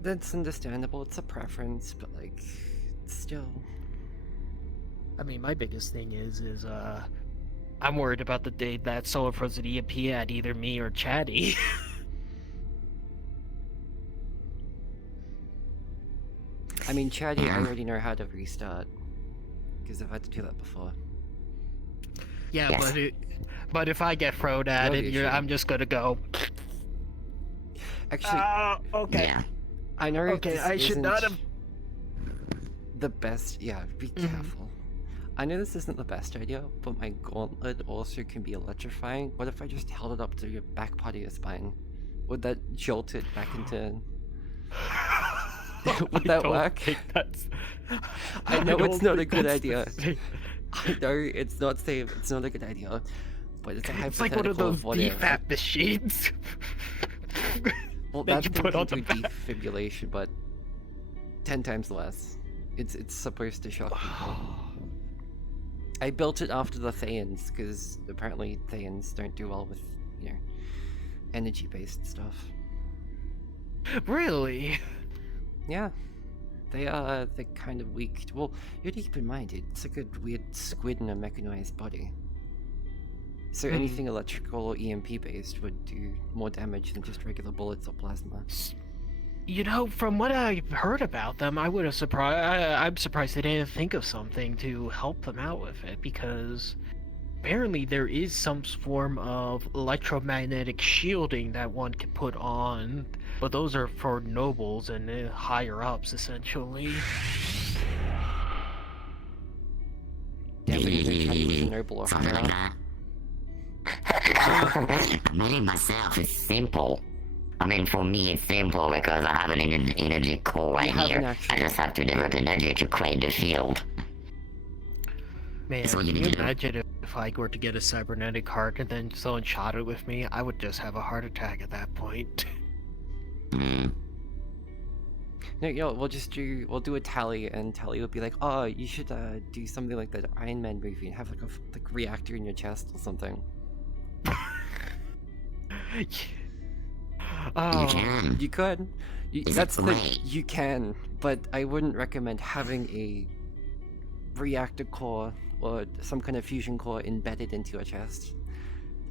That's understandable, it's a preference, but still. I mean, my biggest thing is I'm worried about the day that someone throws an EMP at either me or Chatty. I mean, Chatty, I already know how to restart, because I've had to do that before. Yeah, yes. But if I get thrown at it, I'm just gonna go. Actually, okay. Yeah. I know. Okay, I should not have. The best. Yeah, be careful. I know this isn't the best idea, but my gauntlet also can be electrifying. What if I just held it up to your back part of your spine? Would that jolt it back into... Would that work? I know it's not a good idea. I know it's not safe, it's not a good idea. But it's a hypothetical. It's like one of those DFAP machines. Well, that's going to do defibrillation, but 10 times less. It's supposed to shock people. I built it after the Thayans, because apparently Thayans don't do well with, energy-based stuff. Really? Yeah. They're kind of weak. Well, you have to keep in mind, it's like a weird squid in a mechanized body. So anything electrical or EMP-based would do more damage than just regular bullets or plasma. From what I've heard about them, I'm surprised they didn't think of something to help them out with it, because apparently there is some form of electromagnetic shielding that one can put on, but those are for nobles and higher-ups, essentially. Yeah, but you don't try to use a noble or something like higher. that. Meaning myself is simple. I mean, for me, it's simple because I have an energy core right here. I just have to divert energy to create the field. Man, can you imagine if I were to get a cybernetic heart and then someone shot it with me? I would just have a heart attack at that point. No, we'll do a tally, and Tally will be like, oh, you should do something like that Iron Man movie and have like a reactor in your chest or something. You could. That's the thing. You can, but I wouldn't recommend having a reactor core or some kind of fusion core embedded into your chest.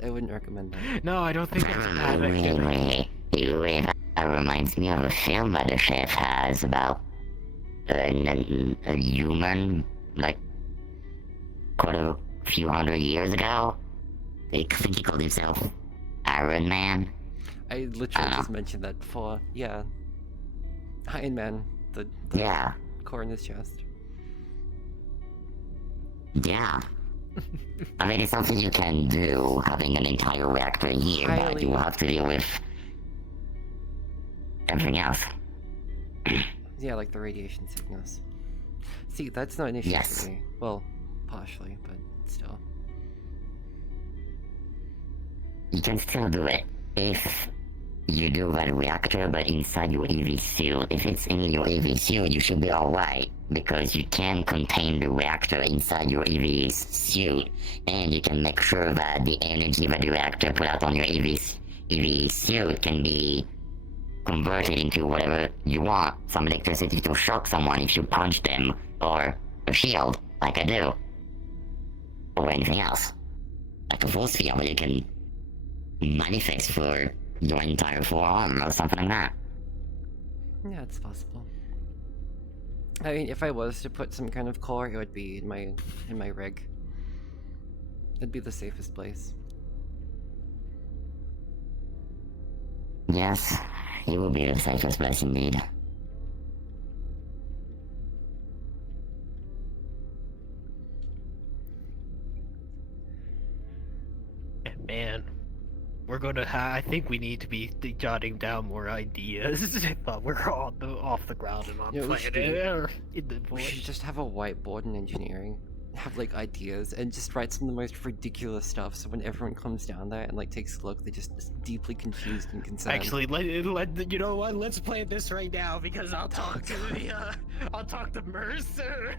I wouldn't recommend that. No, I don't think that's a bad idea. That reminds me of a film that the chef has about a human, quite a few hundred years ago. I think he called himself Iron Man. I literally just mentioned that before, yeah. Iron Man, the Yeah. core in his chest. Yeah. I mean, it's something you can do, having an entire reactor here, but you will have to deal with everything else. Yeah, like the radiation sickness. See, that's not an issue Yes. for me. Well, partially, but still. You can still do it if you do that reactor, but inside your EV suit. If it's in your EV suit, you should be alright, because you can contain the reactor inside your EV suit, and you can make sure that the energy that the reactor put out on your EV suit can be converted into whatever you want. Some electricity to shock someone if you punch them, or a shield, like I do. Or anything else. Like a force field that you can manifest for your entire forearm or something like that. Yeah, it's possible. I mean, if I was to put some kind of core, it would be in my rig. It'd be the safest place. Yes, it will be the safest place indeed. And man, we're gonna I think we need to be jotting down more ideas, but we're off the ground and on Yeah, we planet should Air in the We void. should just have a whiteboard in engineering, have like ideas, and just write some of the most ridiculous stuff. So when everyone comes down there and like takes a look, they're just deeply confused and concerned. Actually, let you know what? Let's play this right now because I'll talk to the I'll talk to Mercer.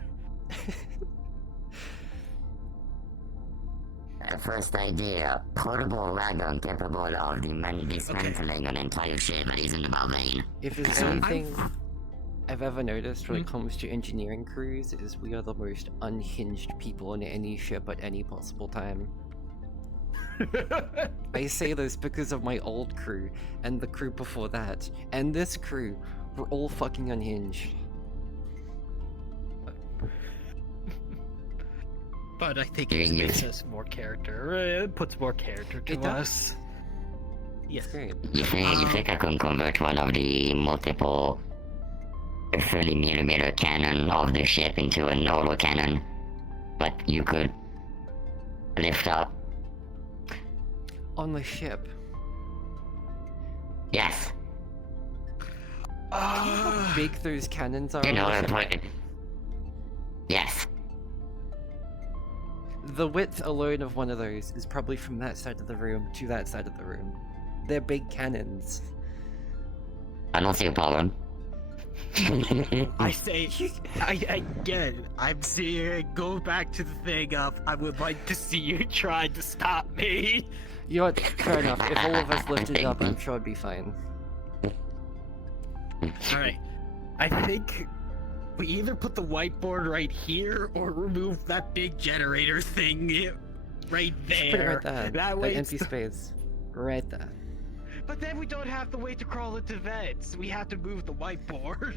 The first idea, portable wagon capable of dismantling an entire ship that isn't about vein. If there's anything I've ever noticed when it comes to engineering crews, is we are the most unhinged people in any ship at any possible time. I say this because of my old crew, and the crew before that, and this crew. We're all fucking unhinged. But I think it gives us more character. It puts more character to It does. us. Yes. Great. You think I can convert one of the multiple 30mm cannon of the ship into an auto cannon, but you could lift up. On the ship. Yes. How big those cannons are You know, on the ship? Yes. The width alone of one of those is probably from that side of the room to that side of the room. They're big cannons. I don't see a problem. I say, again, I'm saying, go back to the thing of, I would like to see you try to stop me. You know what? Fair enough. If all of us lifted it up, I'm sure it'd be fine. Alright. I think we either put the whiteboard right here or remove that big generator thing right Just put it there. right there. That way empty it's- space. Right there. But then we don't have the way to crawl into vents. We have to move the whiteboard.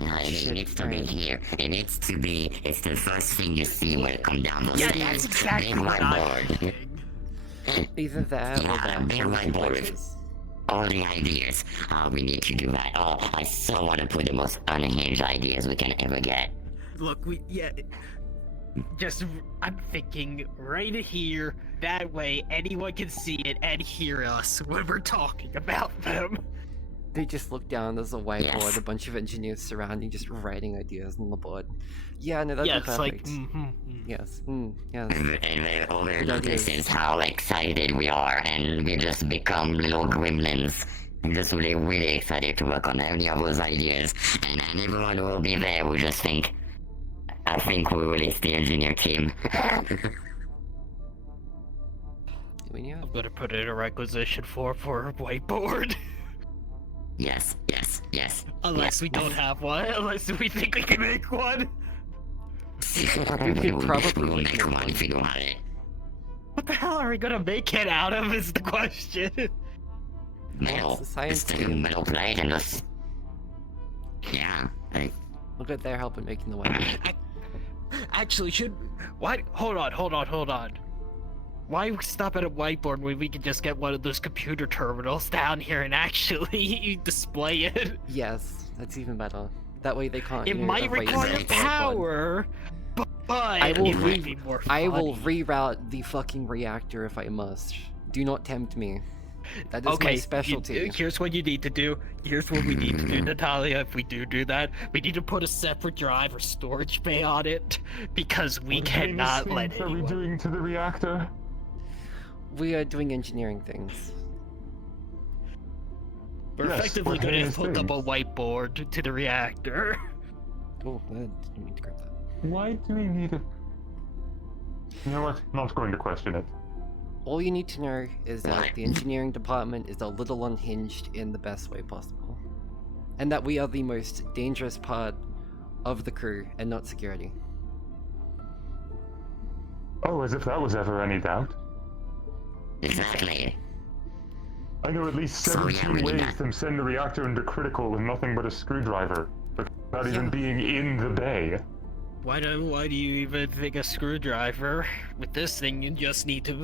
No, it needs to be here. It needs to be. It's the first thing you see when you come down those Yeah, stairs. that's exactly Big what I'm whiteboard. thinking. Either that or Yeah, that. big One of the whiteboard. places. All the ideas. How we need to do that. Oh, I so want to put the most unhinged ideas we can ever get. Look, I'm thinking right here. That way anyone can see it and hear us when we're talking about them. They just look down, there's a whiteboard, Yes. a bunch of engineers surrounding, just writing ideas on the board. Yeah, no, that'd Yeah, be it's like, perfect. Yes, yes. And they all Good notice ideas. is how excited we are, and we just become little gremlins. I'm just really, really excited to work on any of those ideas, and everyone will be there. We just think, I think we released the engineer team. Yeah. I'm gonna put in a requisition for a whiteboard. Yes, yes, yes. Unless we don't have one. Unless we think we can make one. We could probably We'll make make one if you don't have it. What the hell are we gonna make it out of is the question. Metal. It's a science Just a team. metal plate and just... Yeah, Look at their help in making the whiteboard. Actually, should... What? Hold on. Why stop at a whiteboard when we can just get one of those computer terminals down here and actually display it? Yes, that's even better. That way they can't. It you know, might erase require it. power, but it might be more I will funny. reroute the fucking reactor if I must. Do not tempt me. That is my specialty. Here's what you need to do. Here's what we need to do, Natalya. If we do that, we need to put a separate drive or storage bay on it because we cannot let What are we anyone. doing to the reactor? We are doing engineering things. We're Yes, effectively what going to heinous hook up a things? whiteboard to the reactor. Oh, I didn't mean to grab that. Why do we need a... You know what? Not going to question it. All you need to know is that the engineering department is a little unhinged in the best way possible. And that we are the most dangerous part of the crew and not security. Oh, as if that was ever any doubt. Exactly. I know at least So, 17 ways to send the reactor into critical with nothing but a screwdriver. Without even being in the bay. Why do you even think a screwdriver? With this thing, you just need to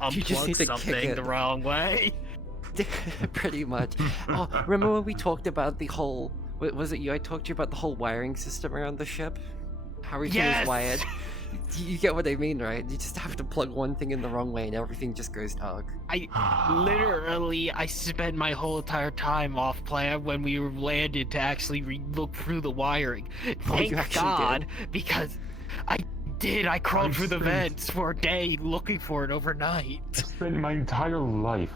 unplug need to kick something it. the wrong way. Pretty much. Oh, remember when we talked about the whole... Was it you I talked to you about the whole wiring system around the ship? How everything is wired? You get what I mean, right? You just have to plug one thing in the wrong way and everything just goes dark. I spent my whole entire time off plan when we landed to actually look through the wiring. Thank you actually God, because I crawled through the vents for a day looking for it overnight. I spent my entire life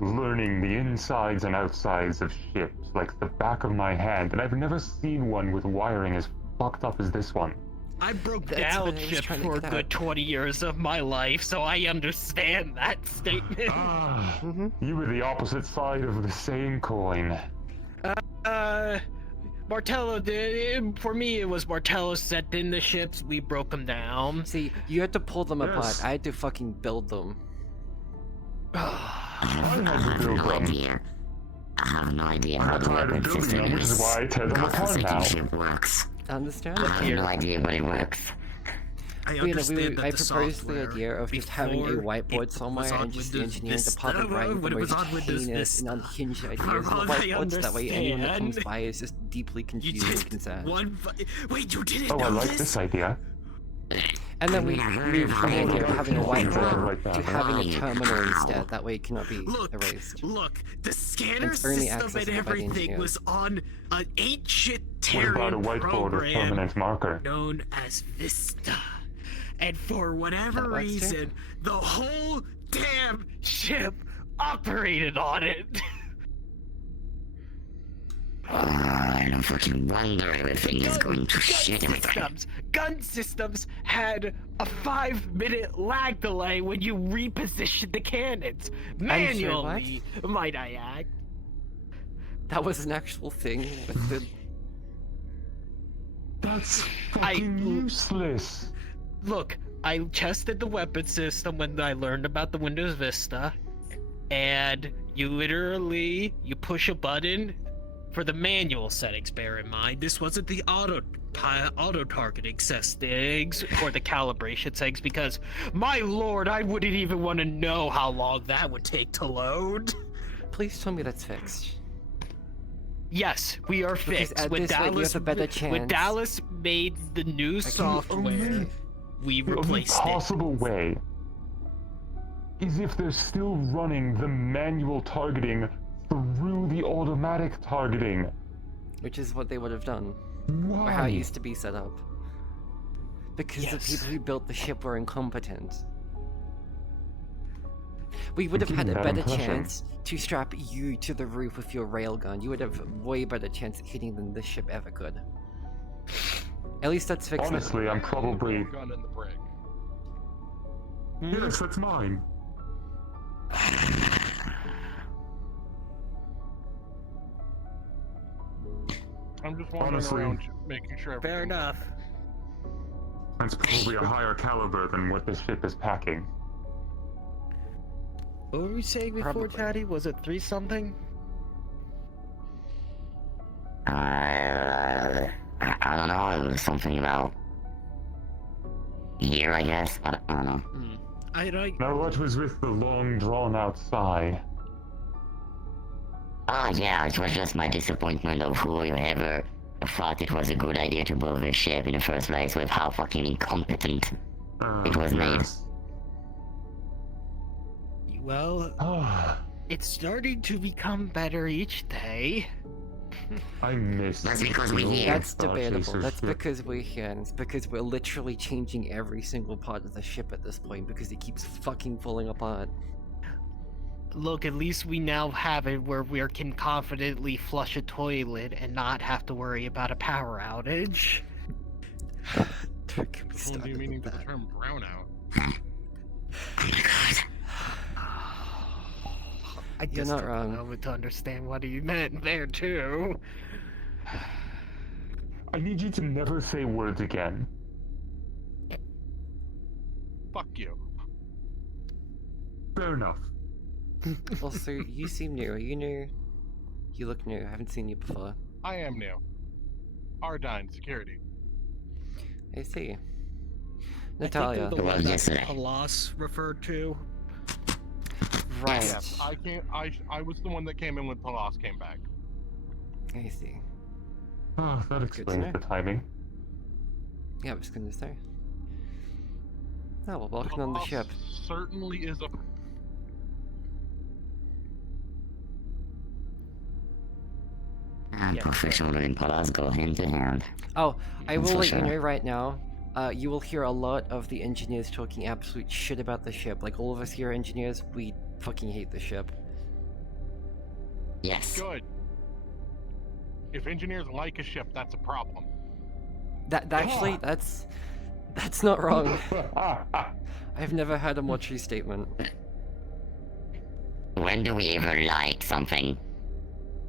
learning the insides and outsides of ships like the back of my hand, and I've never seen one with wiring as fucked up as this one. I broke That's down what I was ships trying to for a get good at. 20 years of my life, so I understand that statement. You were the opposite side of the same coin. Martello did. For me, it was Martello sent in the ships. We broke them down. See, you had to pull them apart. Yes. I had to fucking build them. I have no idea. I have no idea how the tired of weapon building system them, which is why I tear them apart now. ship works. Understand? I have no idea what it works. I Well, you know, understand that I the proposed the software idea of just having a before whiteboard it somewhere was on and just the Windows engineering Vista, department writing the when it was most on Windows heinous and Vista. unhinged ideas From on the what I whiteboards. That way anyone that comes understand, by is just deeply You confused and did concerned. one. Wait, you didn't Oh, know I like this? this idea. And then we moved from the idea of having a whiteboard Right to now. having a terminal instead. That way it cannot be erased. Look, the scanner It's only system and accessible by the everything engineers. was on an ancient What about a Terran whiteboard with program permanent marker? known as Vista. And for whatever That works too. reason, the whole damn Ship operated on it. I don't fucking wonder everything is going to shit everything. Gun systems had a 5-minute lag delay when you repositioned the cannons manually. Might I add? That was an actual thing with the... That's fucking useless. Look, I tested the weapon system when I learned about the Windows Vista, and you literally push a button for the manual settings. Bear in mind, this wasn't the auto targeting settings or the calibration settings, because my lord, I wouldn't even want to know how long that would take to load. Please tell me that's fixed. Yes, we are Because fixed. at When this rate, you Dallas, have a better when chance. Dallas made the new software, we The only replaced it. possible way is if they're still running the manual targeting through the automatic targeting. Which is what they would have done. Why? Or how it used to be set up. Because the Yes. people who built the ship were incompetent. We would have had a That better impression. chance to strap you to the roof with your railgun. You would have way better chance at hitting than this ship ever could. At least that's fixed now. Honestly, I'm probably... gun in the brig. Yes, that's mine. I'm just wandering Honestly. around making sure. Fair enough. That's probably a higher caliber than what this ship is packing. What were we saying before, Probably. Taddy? Was it 3 something? I don't know. It was something about here, I guess. I don't know. Now what was with the long drawn-out sigh? Oh yeah, it was just my disappointment of whoever thought it was a good idea to build this ship in the first place with how fucking incompetent it was made. Yes. Well, it's starting to become better each day. I missed. That's because we're here. That's debatable. That's because we're here, and it's because we're literally changing every single part of the ship at this point because it keeps fucking falling apart. Look, at least we now have it where we can confidently flush a toilet and not have to worry about a power outage. Don't get me Only started meaning with to the that. term brownout. I You're just not took a wrong. moment to understand what he meant there too. I need you to never say words again. Fuck you. Fair enough. Also, you seem new. Are you new? You look new. I haven't seen you before. I am new. Ardine, security. I see. I Natalia. think they're the Well, one that yesterday. Halas referred to. Right. Yes, I was the one that came in when Palas came back. I see. Oh, that to explains know. the timing. Yeah, I was gonna say. Oh, well, welcome on the Palas ship. certainly is a. And professional and Palas go hand to hand. Oh, I will For let you sure. know right now. You will hear a lot of the engineers talking absolute shit about the ship. Like, all of us here are engineers, we fucking hate the ship. Yes. Good. If engineers like a ship, that's a problem. Actually, that's not wrong. I've never heard a more true statement. When do we ever like something?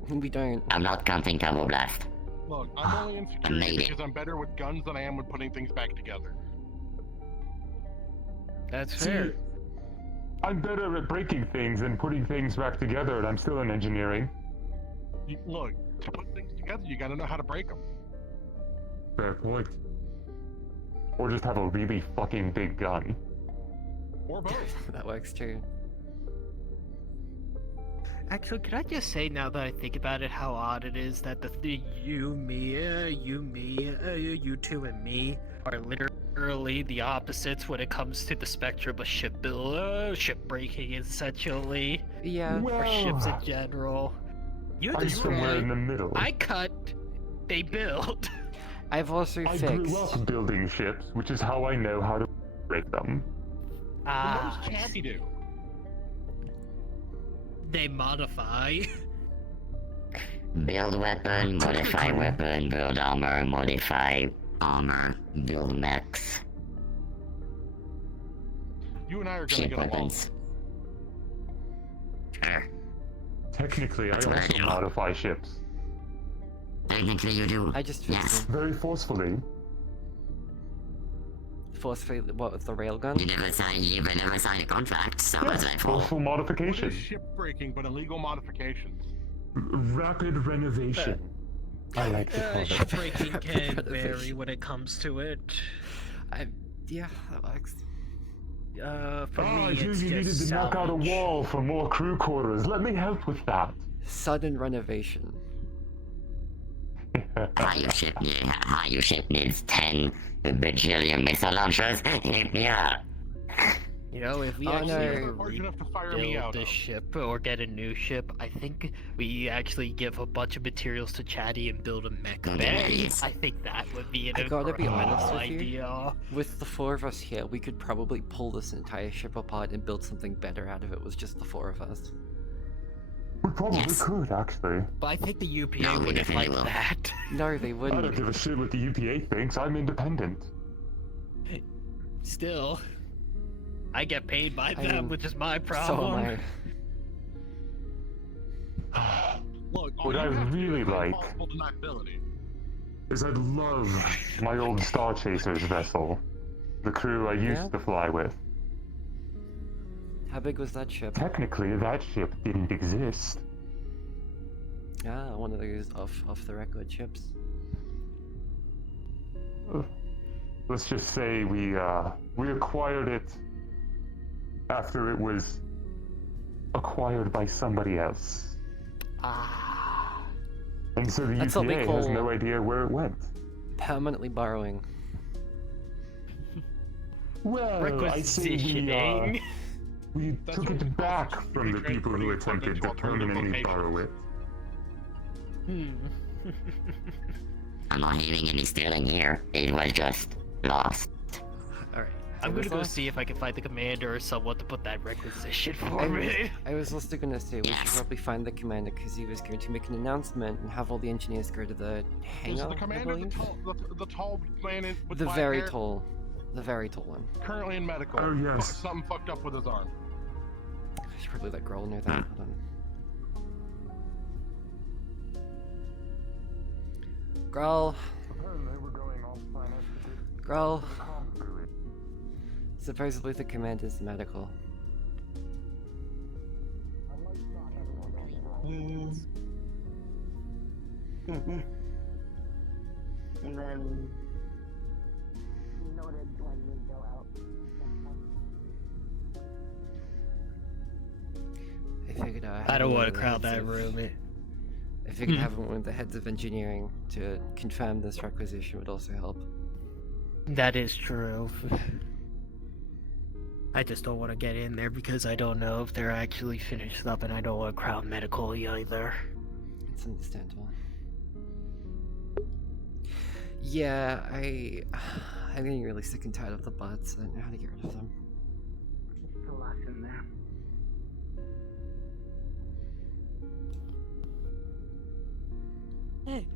We don't. I'm not counting Turbo Blast. Look, I'm only in security made it. because I'm better with guns than I am with putting things back together. That's See, fair. I'm better at breaking things and putting things back together, and I'm still in engineering. Look, to put things together, you gotta know how to break them. Fair point. Or just have a really fucking big gun. Or both. That works too. Actually, could I just say now that I think about it, how odd it is that you two, and me are literally the opposites when it comes to the spectrum of ship breaking, essentially, Yeah. or ships in general. You I'm somewhere in destroy, the middle. I cut, they build. I've also I fixed. grew up building ships, which is how I know how to break them. Ah, What does Chappie do? they modify. Build weapon, modify weapon, build armor, modify armor, build mechs, You and I are gonna ship get along. weapons. Sure. Technically, I That's what I also do. modify ships. Technically you do. I just fixed Yes. them. Very forcefully. Forcefully, what, with the You railgun? never signed a contract, so Yeah, that's that for. forceful What modification. is ship breaking but illegal modifications? Rapid renovation. I like to call Ship it. breaking can vary when it comes to it. Yeah, that works. For Oh, I me, hear it's you needed just to knock out a salvage. wall for more crew quarters. Let me help with that. Sudden renovation. How your ship needs 10 bajillion missile launchers? Hit me up. You know, if we Oh, actually no. ever Large enough to fire me rebuild out this of. ship or get a new ship, I think we actually give a bunch of materials to Chatty and build a mech Go bay. Yankees. I think that would be an I gotta be incredible honest with you. idea. With the four of us here, we could probably pull this entire ship apart and build something better out of it with just the four of us. We probably Yes. could, actually. But I think the UPA No, we wouldn't definitely like will. that. No, they I don't wouldn't. give a shit what the UPA thinks. I'm independent. Still, I get paid by I them, mean, which is my So problem. am I. Look, all What you I have to do really is like- impossible deniability. Is I'd love my old Star Chasers vessel. The crew I used Yeah. to fly with. How big was that ship? Technically, that ship didn't exist. Ah, one of those off the record ships. Let's just say we acquired it after it was acquired by somebody else. Ah. And so the That's what we EPA call has no idea where it went. permanently borrowing. Well, I say we took it back from the people who attempted to permanently borrow it. I'm not hearing any stealing here. It was just lost. Alright. I'm gonna go see if I can find the commander or someone to put that requisition for me. I was also gonna say we should probably find the commander because he was going to make an announcement and have all the engineers go to the hangar. Is the I commander believe? the tall man with The black very hair? tall. The very tall one. Currently in medical. Oh, yes. Something fucked up with his arm. I should probably let Grohl know that. Hold on. Grohl. Grohl. Supposedly the commander's medical. And then noted when we go out. I figured I don't want to crowd that room. I figured having one of the heads of engineering to confirm this requisition would also help. That is true. I just don't want to get in there because I don't know if they're actually finished up, and I don't want to crowd medical either. It's understandable. Yeah, I'm getting really sick and tired of the bots. I don't know how to get rid of them. There's a lot in there. Hey.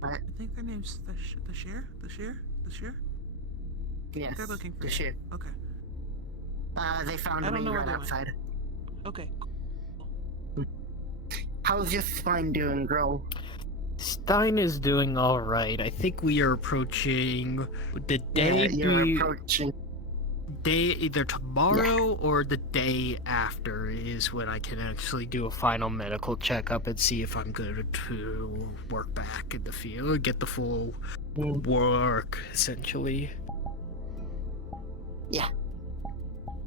What? I think their name's the Shear? Yes, They're looking for the you. ship. Okay. They found I don't me know where right they went. outside. Okay. How's your spine doing, Grohl? Stein is doing alright. I think we are approaching the day. You're approaching. Day either tomorrow or the day after is when I can actually do a final medical checkup and see if I'm good to work back in the field, get the full work essentially. Yeah.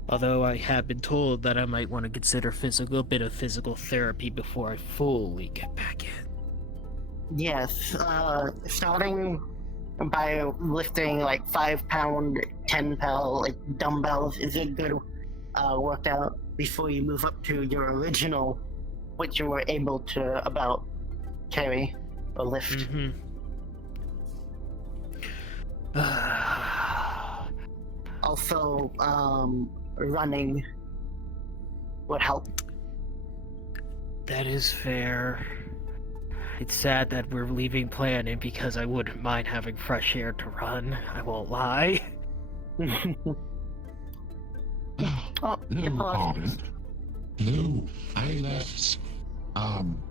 Although I have been told that I might want to consider a bit of physical therapy before I fully get back in. Yes, starting by lifting like 5-pound, 10-pound like dumbbells is a good workout before you move up to your original, what you were able to about carry or lift. Also, running would help. That is fair. It's sad that we're leaving Planet because I wouldn't mind having fresh air to run. I won't lie. Oh, No, pardon. No, I left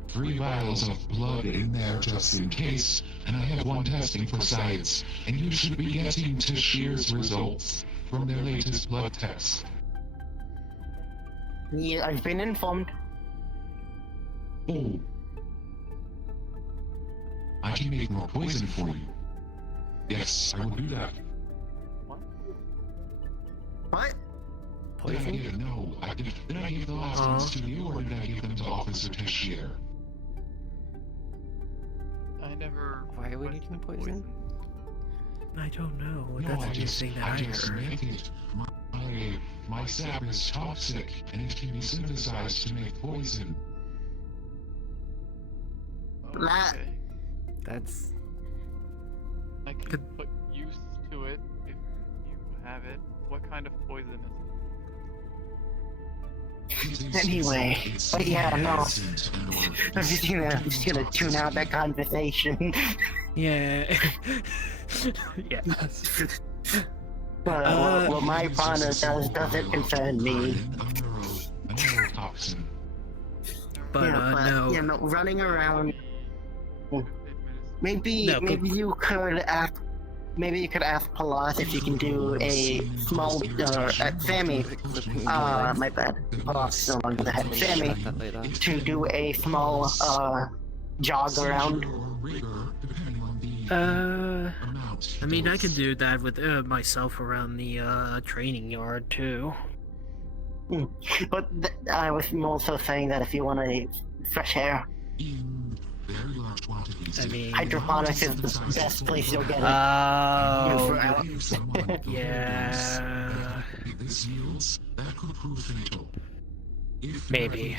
3 vials of blood in there just in case, and I have one testing for science, and you should be getting Tashir's results from their latest blood test. Yeah, I've been informed. Oh. I can make more poison for you. Yes, I will do that. What? Poison? No, did I give the last ones to you, or did I give them to Officer Tashir? I never. Why are we needing poison? I don't know. No, That's I the just thing that I heard. make it. My sap is toxic, and it can be synthesized to make poison. Okay. That's. I can put use to it if you have it. What kind of poison is it? Anyway, but yeah, no. I'm just gonna tune out that conversation. Yeah. Yeah. What my partner does doesn't concern me. A neurotoxin. But, no. You know, running around. Maybe No, you could ask. Maybe you could ask Palas if you can do a small. Sammy. My bad. Palas is no longer the head. Sammy. To do a small jog around. I mean, I could do that with myself around the training yard too. But I was also saying that if you want a fresh air, I mean, hydroponics is the best place you'll get it. Oh, yeah. Maybe.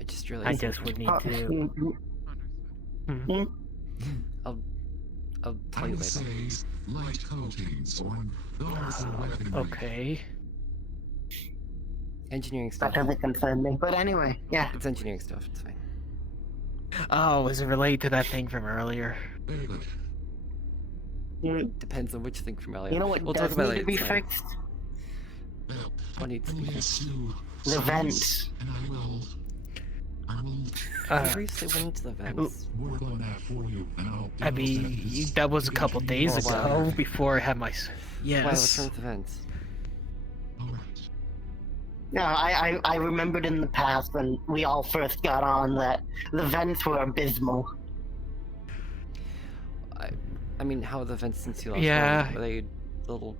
I just I realized. just would need to. I'll tell you later. Okay. Engineering stuff. That doesn't concern me. But anyway, yeah. It's engineering stuff. It's fine. Oh, is it related to that thing from earlier? Depends on which thing from earlier. You know what we'll does talk about need it to be later. fixed? What needs to be fixed? The vents. Seriously, went into the vents. I mean, that was a couple days ago before I had my. Yes. Why? What's wrong with the vents? No, I remembered in the past when we all first got on that the vents were abysmal. I mean, how are the vents since you last Yeah. were they little?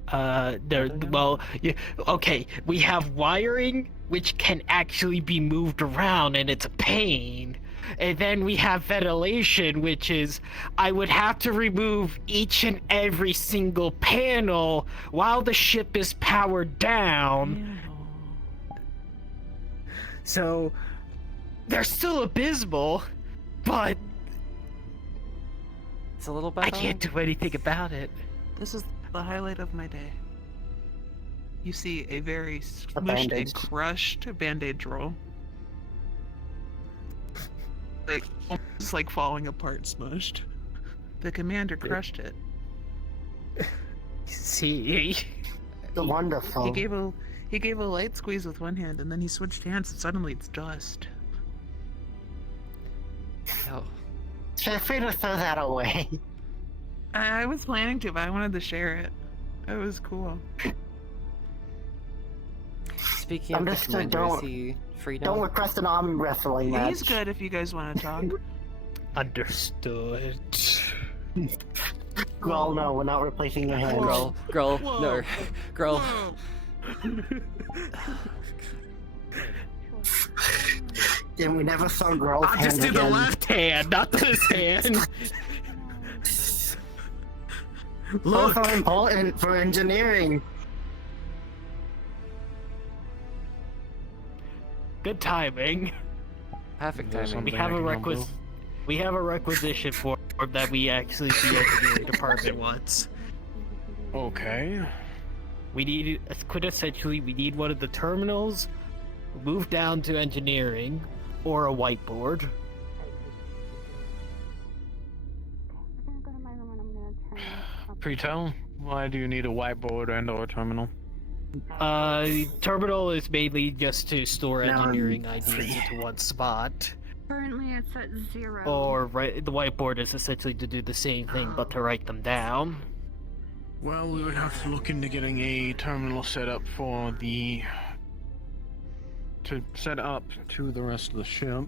They're well. Yeah. Okay, we have wiring which can actually be moved around, and it's a pain. And then we have ventilation, which is I would have to remove each and every single panel while the ship is powered down. So they're still abysmal, but it's a little better. I can't do anything about it. This is the highlight of my day. You see a very smushed and bandage. crushed bandage roll. Like, almost like falling apart smushed. The commander crushed it. See? Wonderful. He gave a light squeeze with one hand, and then he switched hands, and suddenly it's dust. Oh. Feel free to throw that away. I was planning to, but I wanted to share it. It was cool. Speaking of the Understood, commander, is he free now? Don't request an arm wrestling match. He's good if you guys want to talk. Understood. Girl, no, we're not replacing your hand. Girl, no. Girl. And we never saw girls I'll just do the left hand, not this hand. Look. So important for engineering. Good timing. Perfect timing. We have a requisition form that we actually see the engineering department wants. Okay. We need quintessentially we need one of the terminals moved down to engineering or a whiteboard. Pre-tell, why do you need a whiteboard and or a terminal? Terminal is mainly just to store engineering ideas into one spot. Currently it's at 0. Or the whiteboard is essentially to do the same thing but to write them down. Well, we would have to look into getting a terminal set up for the... to set up to the rest of the ship.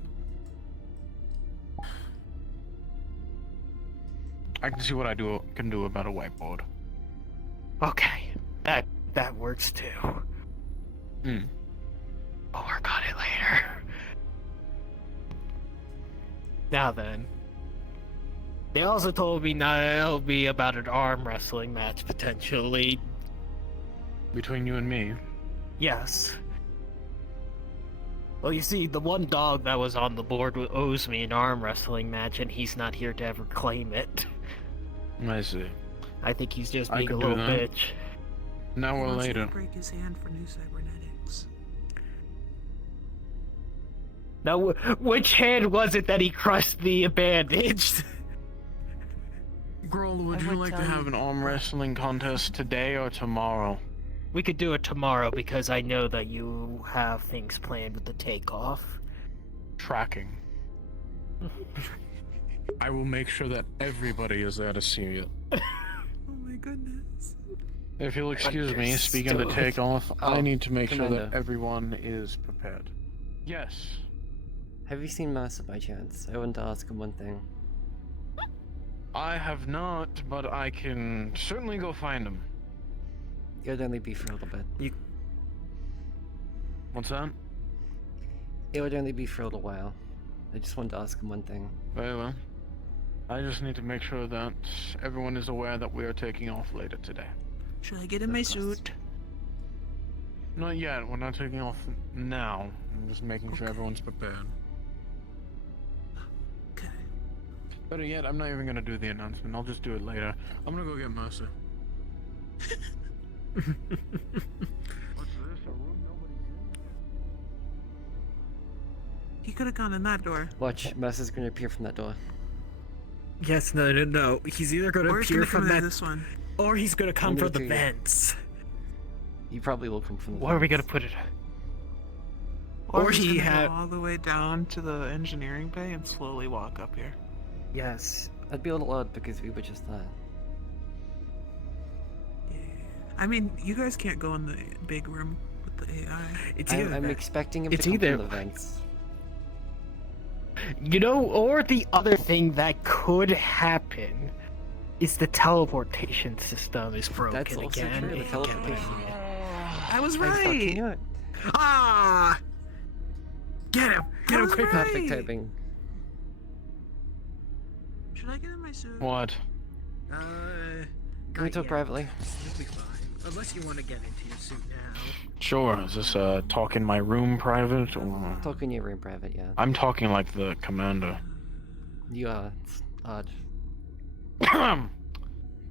I can see what I can do about a whiteboard. Okay, that works too. I'll work on it later. Now then. They also told me now it'll be about an arm wrestling match potentially. Between you and me? Yes. Well, you see, the one dog that was on the board owes me an arm wrestling match, and he's not here to ever claim it. I see. I think he's just I being a could do little that. bitch. Now He or wants later. to break his hand for new cybernetics. Now, which hand was it that he crushed the bandage? Girl, would you like to have an arm wrestling contest today or tomorrow? We could do it tomorrow because I know that you have things planned with the takeoff. Tracking. I will make sure that everybody is there to see it. Oh my goodness. If you'll excuse me, speaking of the takeoff, I need to make sure that everyone is prepared. Yes. Have you seen Mercer by chance? I wanted to ask him one thing. I have not, but I can certainly go find him. It would only be for a little bit. What's that? It would only be for a little while. I just wanted to ask him one thing. Very well. I just need to make sure that everyone is aware that we are taking off later today. Should I get in my suit? Not yet. We're not taking off now. I'm just making sure everyone's prepared. Okay. Better yet, I'm not even gonna do the announcement. I'll just do it later. I'm gonna go get Mercer. What's this? A room nobody's in? He could have gone in that door. Watch, Mercer's gonna appear from that door. Yes, no. He's either going to Or he's appear gonna come from in that, this one. or he's going to come I'm from gonna the do you. vents. He probably will come from the Where are we vents. going to put it? Or he he's gonna had. go all the way down to the engineering bay and slowly walk up here. Yes. That'd be a little odd because we were just that. I mean, you guys can't go in the big room with the AI. It's I'm expecting him it's to come either- from the vents. You know, or the other thing that could happen is the teleportation system is broken That's also again. true, the teleportation. I was I fucking right! knew it. Ah! Get him! Get him quick! Perfect typing. Should I get in my suit? What? Can we talk privately? You'll be fine. Unless you want to get into your suit now. Sure. Is this talk in my room private or? Talk in your room private, yeah. I'm talking like the commander. You are. It's odd.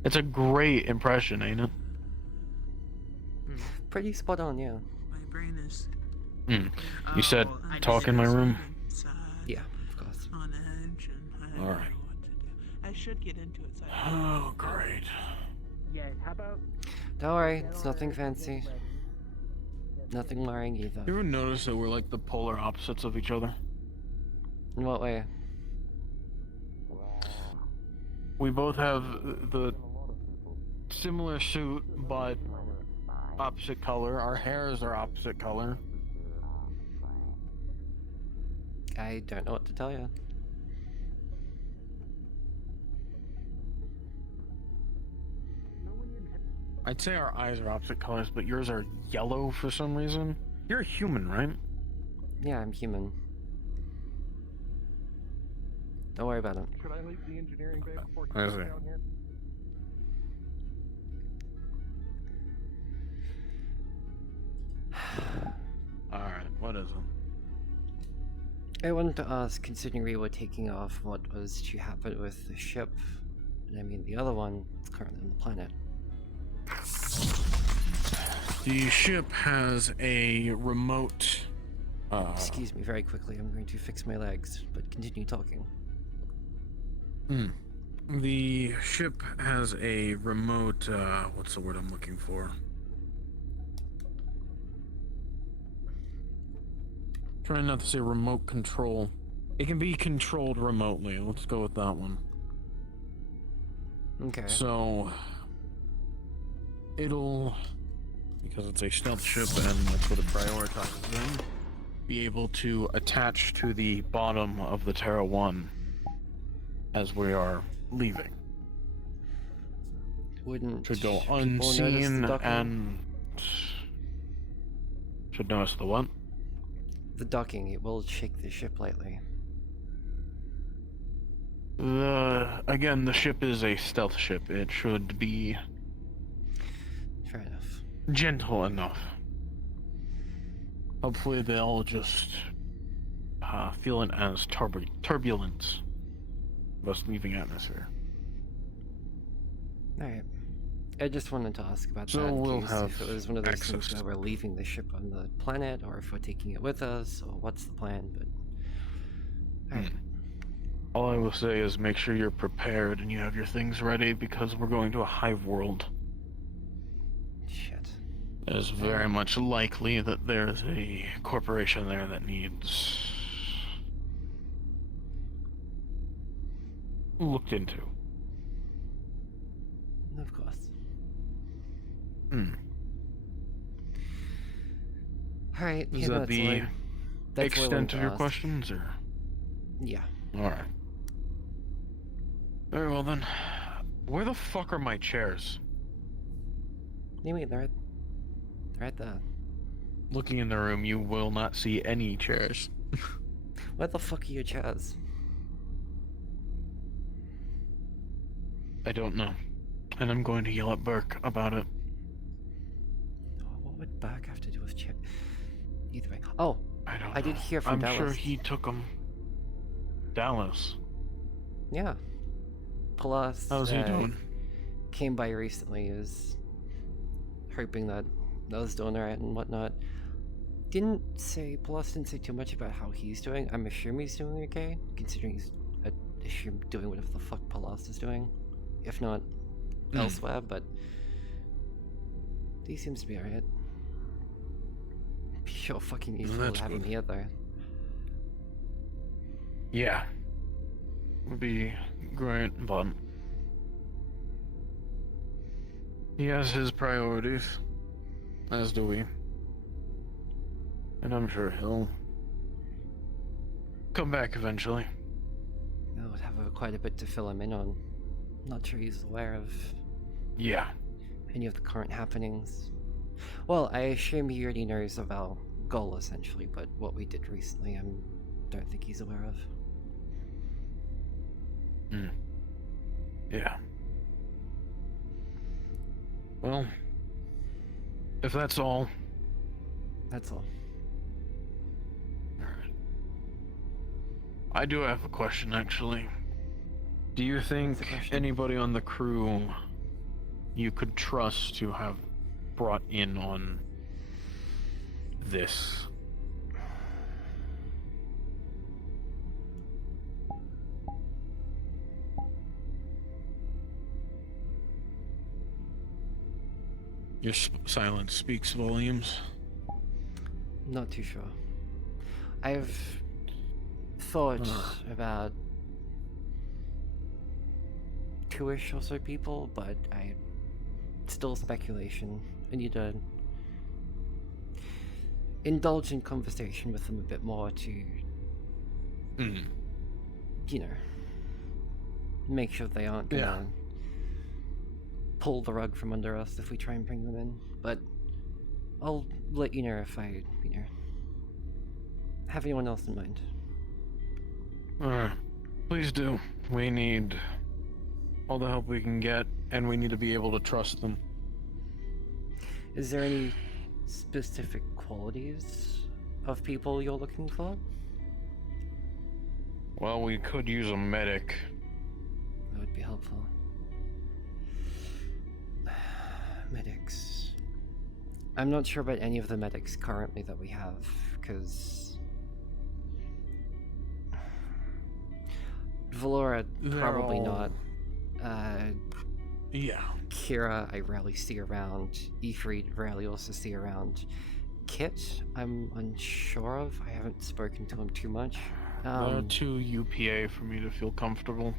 It's a great impression, ain't it? Pretty spot on, yeah. My brain is You said I talk just in my room? inside, Yeah, of course. on edge, and I don't All know right. what to do. I should get into it. So Oh, great. Yeah, how about... Don't worry, it's nothing fancy. Nothing worrying either. You ever notice that we're like the polar opposites of each other? In what way? We both have the similar suit, but opposite color. Our hairs are opposite color. I don't know what to tell you. I'd say our eyes are opposite colors, but yours are yellow for some reason. You're a human, right? Yeah, I'm human. Don't worry about it. Should I leave the engineering bay before I you see. come down here? Alright, what is it? I wanted to ask, considering we were taking off, what was to happen with the ship? And I mean, the other one is currently on the planet. The ship has a remote. Excuse me very quickly, I'm going to fix my legs, but continue talking. The ship has a remote. What's the word I'm looking for? Trying not to say remote control. It can be controlled remotely. Let's go with that one. Okay. So it'll, because it's a stealth ship and that's what it prioritizes in, be able to attach to the bottom of the Terra 1 as we are leaving. Wouldn't Should go people notice the unseen docking? and should notice the what? The docking, it will shake the ship lightly. Again, the ship is a stealth ship. It should be Fair enough. gentle enough. Hopefully they'll just feel it as turbulence of us leaving atmosphere. Alright. I just wanted to ask about So that in we'll case have if it was one of those things access. where we're leaving the ship on the planet, or if we're taking it with us, or what's the plan, but... Alright. All I will say is make sure you're prepared and you have your things ready because we're going to a hive world. Shit. It is very much likely that there's a corporation there that needs looked into. Of course. Alright, Is yeah, that that's the all I- that's all I wanted extent to of your ask. questions, or? Yeah. Alright. Very well then. Where the fuck are my chairs? What do you mean? They're right there. Looking in the room, you will not see any chairs. Where the fuck are your chairs? I don't know. And I'm going to yell at Burke about it. Oh, what would Burke have to do with chip? Either way. Oh, I don't know. I did hear from I'm Dallas. sure he took them. Dallas. Yeah. Plus, How's he doing? Came by recently, is hoping that I was doing alright and whatnot. Didn't say too much about how he's doing. I'm assuming he's doing okay, considering he's doing whatever the fuck Palas is doing, if not elsewhere. But he seems to be alright. Sure, fucking useful to have him here though. Yeah. Would be great, but he has his priorities, as do we. And I'm sure he'll come back eventually. I would have quite a bit to fill him in on. Not sure he's aware of any of the current happenings. Well, I assume he already knows of our goal essentially, but what we did recently I don't think he's aware of. Yeah. Well, if that's all. That's all. Alright. I do have a question, actually. Do you think anybody on the crew you could trust to have brought in on this? Your silence speaks volumes. Not too sure. I've thought about 2-ish or so people, but still speculation. I need to indulge in conversation with them a bit more to, you know, make sure they aren't gonna pull the rug from under us if we try and bring them in. But I'll let you know if I, you know, have anyone else in mind. Alright. Please do. We need all the help we can get, and we need to be able to trust them. Is there any specific qualities of people you're looking for? Well, we could use a medic. That would be helpful. Medics. I'm not sure about any of the medics currently that we have, because Valora, probably not. Kira, I rarely see around. Ifrit, rarely also see around. Kit, I'm unsure of. I haven't spoken to him too much. Too UPA for me to feel comfortable.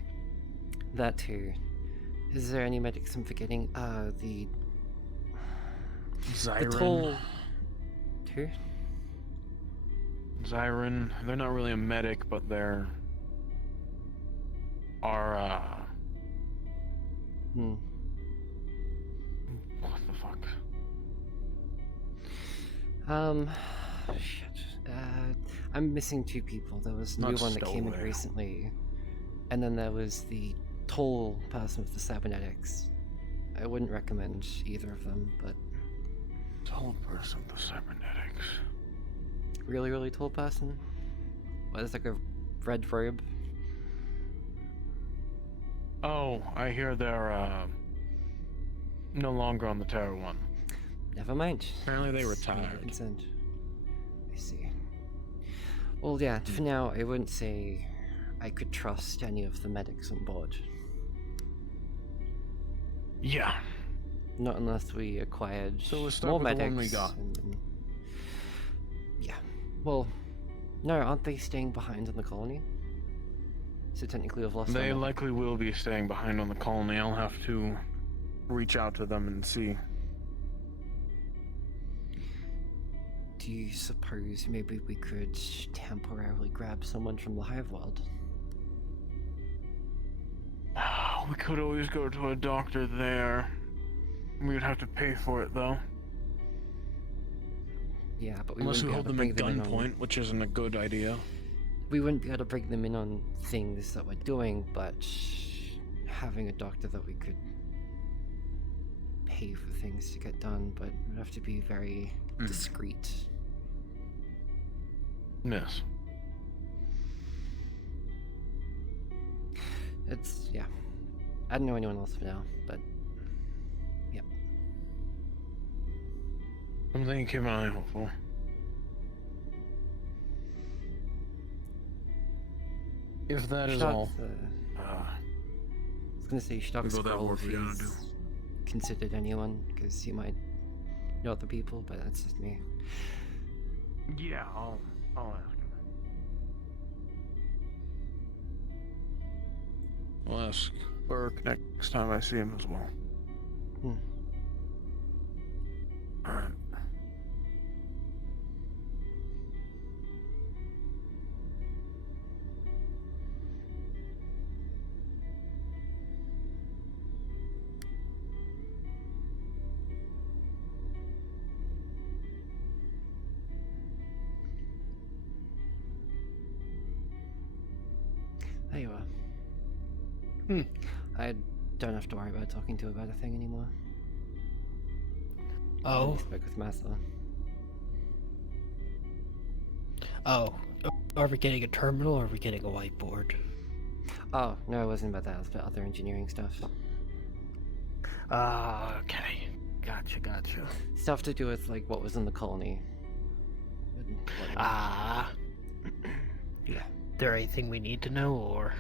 That too. Is there any medics I'm forgetting? The Zyron. The tall... Who? Zyron. They're not really a medic, but they're... What the fuck? Shit. I'm missing 2 people. There was a new one that came in recently. And then there was the tall person with the cybernetics. I wouldn't recommend either of them, but... Tall person with the cybernetics. Really, really tall person? What, is like a red robe? Oh, I hear they're, no longer on the Terra 1. Never mind. Apparently they retired. Consent. I see. Well, yeah, for now, I wouldn't say I could trust any of the medics on board. Yeah. Not unless we acquired So let's start more with medics. the one we got. Yeah. Well, no, aren't they staying behind in the colony? So technically we've lost They them. likely will be staying behind on the colony. I'll have to reach out to them and see. Do you suppose maybe we could temporarily grab someone from the Hive World? We could always go to a doctor there. We would have to pay for it, though. Yeah, but we Unless we wouldn't hold be them able to at bring them in on, gunpoint, which isn't a good idea. we wouldn't be able to bring them in on things that we're doing, but having a doctor that we could pay for things to get done, but it would have to be very discreet. Yes. It's, yeah. I don't know anyone else for now, but yeah. I'm thinking keep an eye out for. If that is all. I was gonna say, you should ask Scroll if he's considered anyone, because he might know other people, but that's just me. Yeah, I'll ask him. I'll ask Burke next time I see him as well. Alright. There you are. I don't have to worry about talking to about a thing anymore. Oh. I spoke with Massa. Oh. Are we getting a terminal or are we getting a whiteboard? Oh, no, it wasn't about that. It was about other engineering stuff. Okay. Gotcha. Stuff to do with, like, what was in the colony. Yeah. There anything we need to know, or?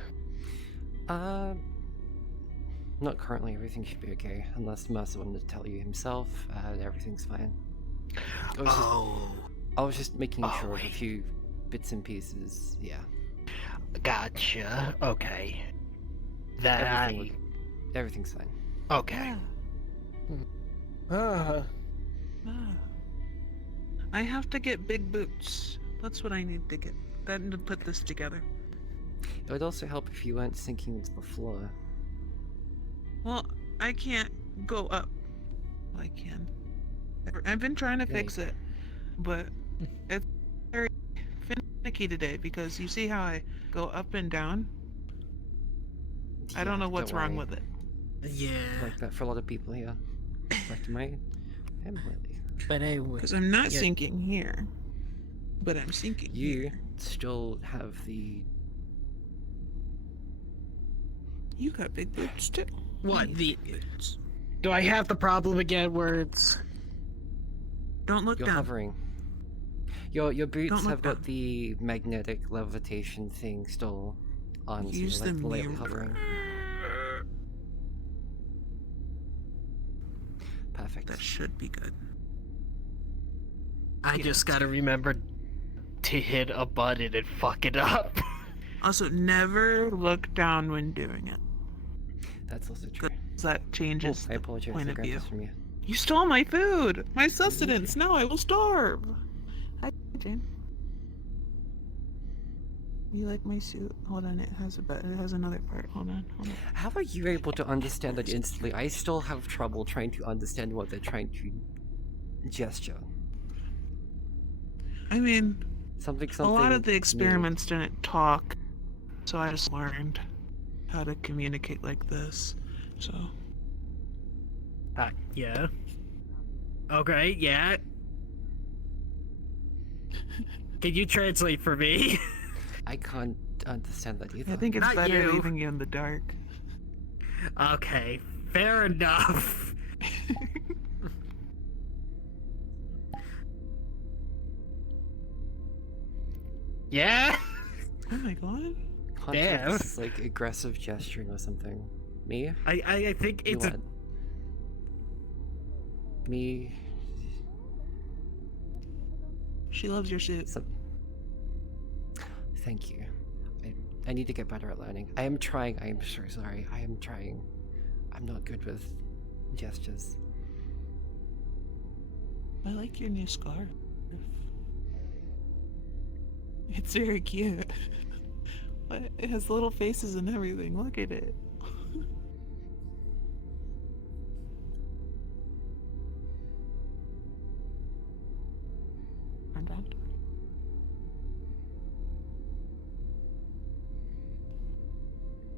Not currently. Everything should be okay. Unless Mercer wanted to tell you himself, everything's fine. I was just making sure of a few bits and pieces, yeah. Gotcha. Okay. Everything's fine. Okay. I have to get big boots. That's what I need to get. Then to put this together. It would also help if you weren't sinking into the floor. Well, I can't go up. Well, I can. I've been trying to fix it, but it's very finicky today because you see how I go up and down? I don't know what's wrong with it. Yeah. Like that for a lot of people here. Back to my family. But anyway. Because I'm not sinking here, but I'm sinking You still have the... You got big boots too. What? Do I have the problem again where it's... Don't look You're down. hovering. Your boots have down. got the magnetic levitation thing still on, Use so you're, like, the lightly mirror. hovering. Perfect. That should be good. I just gotta remember to hit a button and fuck it up. Also, never look down when doing it. That's also true. 'Cause that changes I the apologize point I of grabbed view. this from you. You stole my food! My sustenance! Now I will starve! Hi, Jane. You like my suit? Hold on, it has another part. Hold on. How are you able to understand that instantly? I still have trouble trying to understand what they're trying to gesture. I mean, Something. a lot of the new. experiments didn't talk, so I just learned how to communicate like this. So. Yeah. Okay, yeah. Can you translate for me? I can't understand that either. I think it's Not better you. leaving you in the dark. Okay, fair enough. Yeah? Oh my god. Damn. This is like aggressive gesturing or something. Me? I think You it's a... what? Me? She loves your suit. Thank you. I need to get better at learning. I am trying. I am so sorry. I am trying. I'm not good with gestures. I like your new scarf. It's very cute. But it has little faces and everything. Look at it.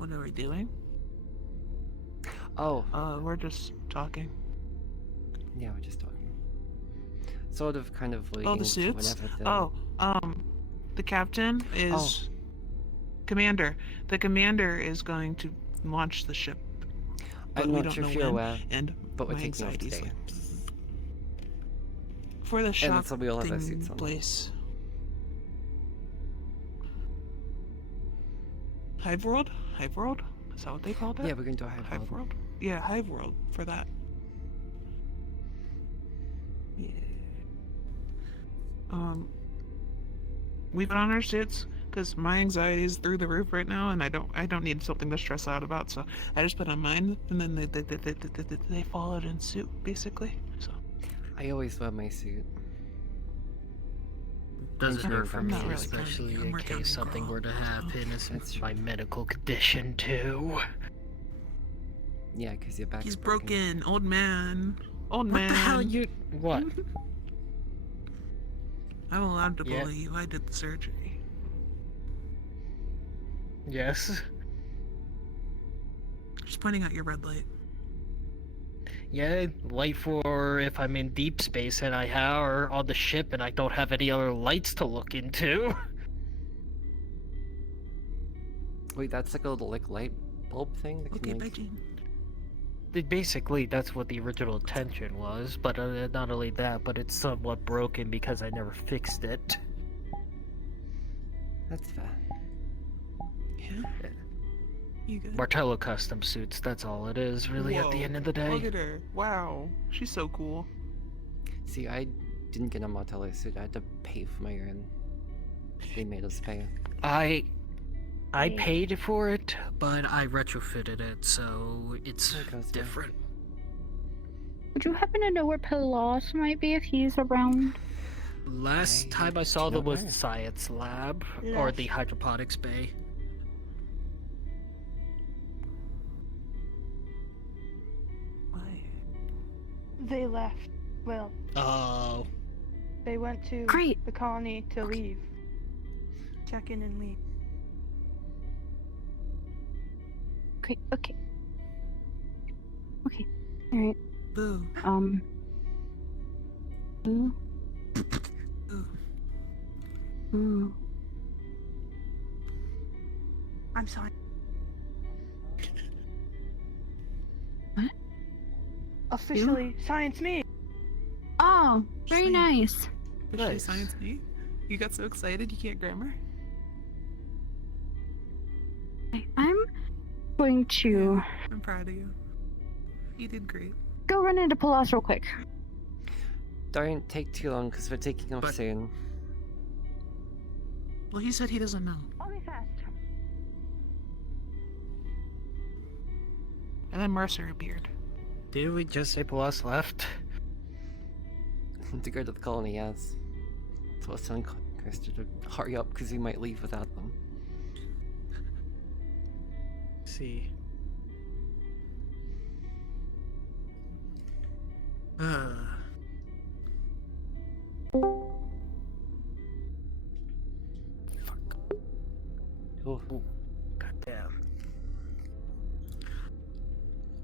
What are we doing? Oh. We're just talking. Yeah, we're just talking. Sort of, kind of leading Oh, the to suits? whenever the... The captain is... Commander. The commander is going to launch the ship. But I'm we not don't sure know if you're when, aware, and but we're my taking off anxiety's today. like... For the shop so we all have our suits on. place. Hive World? Hive World? Is that what they called it? Yeah, we're going to Hive World. Yeah, Hive World for that. Yeah. We put on our suits because my anxiety is through the roof right now, and I don't need something to stress out about. So I just put on mine, and then they followed in suit basically. So I always wear my suit. Doesn't hurt for me, not really especially counting. in I'm case working something crawl, were to happen. That's It's my medical condition too. Yeah, because your back's He's broken, old man. Old man. What the hell you? What? I'm allowed to bully you. I did the surgery. Yes. Just pointing out your red light. Yeah, light for if I'm in deep space and or on the ship and I don't have any other lights to look into. Wait, that's like a little light bulb thing that can bye, Gene. Basically, that's what the original intention was, but not only that, but it's somewhat broken because I never fixed it. That's fair. Yeah. You good? Martello custom suits, that's all it is, really, at the end of the day. Look at her. Wow. She's so cool. See, I didn't get a Natalya suit. I had to pay for my own. They made us pay. I paid for it, but I retrofitted it, so it's different. Would you happen to know where Pelos might be if he's around? Last time I saw them was the science lab, or the hydroponics bay. They left. Well, Oh. they went to the colony to leave. Check in and leave. Okay. Alright. Boo. Boo. Boo. I'm sorry. What? Officially, science me. Oh, very nice. Did she science me? You got so excited you can't grammar? I'm going to I'm proud of you. You did great. go run into Pelos real quick. Don't take too long because we're taking off soon. Well, he said he doesn't know. I'll be fast. And then Mercer appeared. Did we just say Pelos left? To go to the colony, yes. So I was telling Krista to hurry up because we might leave without them. See. Fuck. Oh. Goddamn.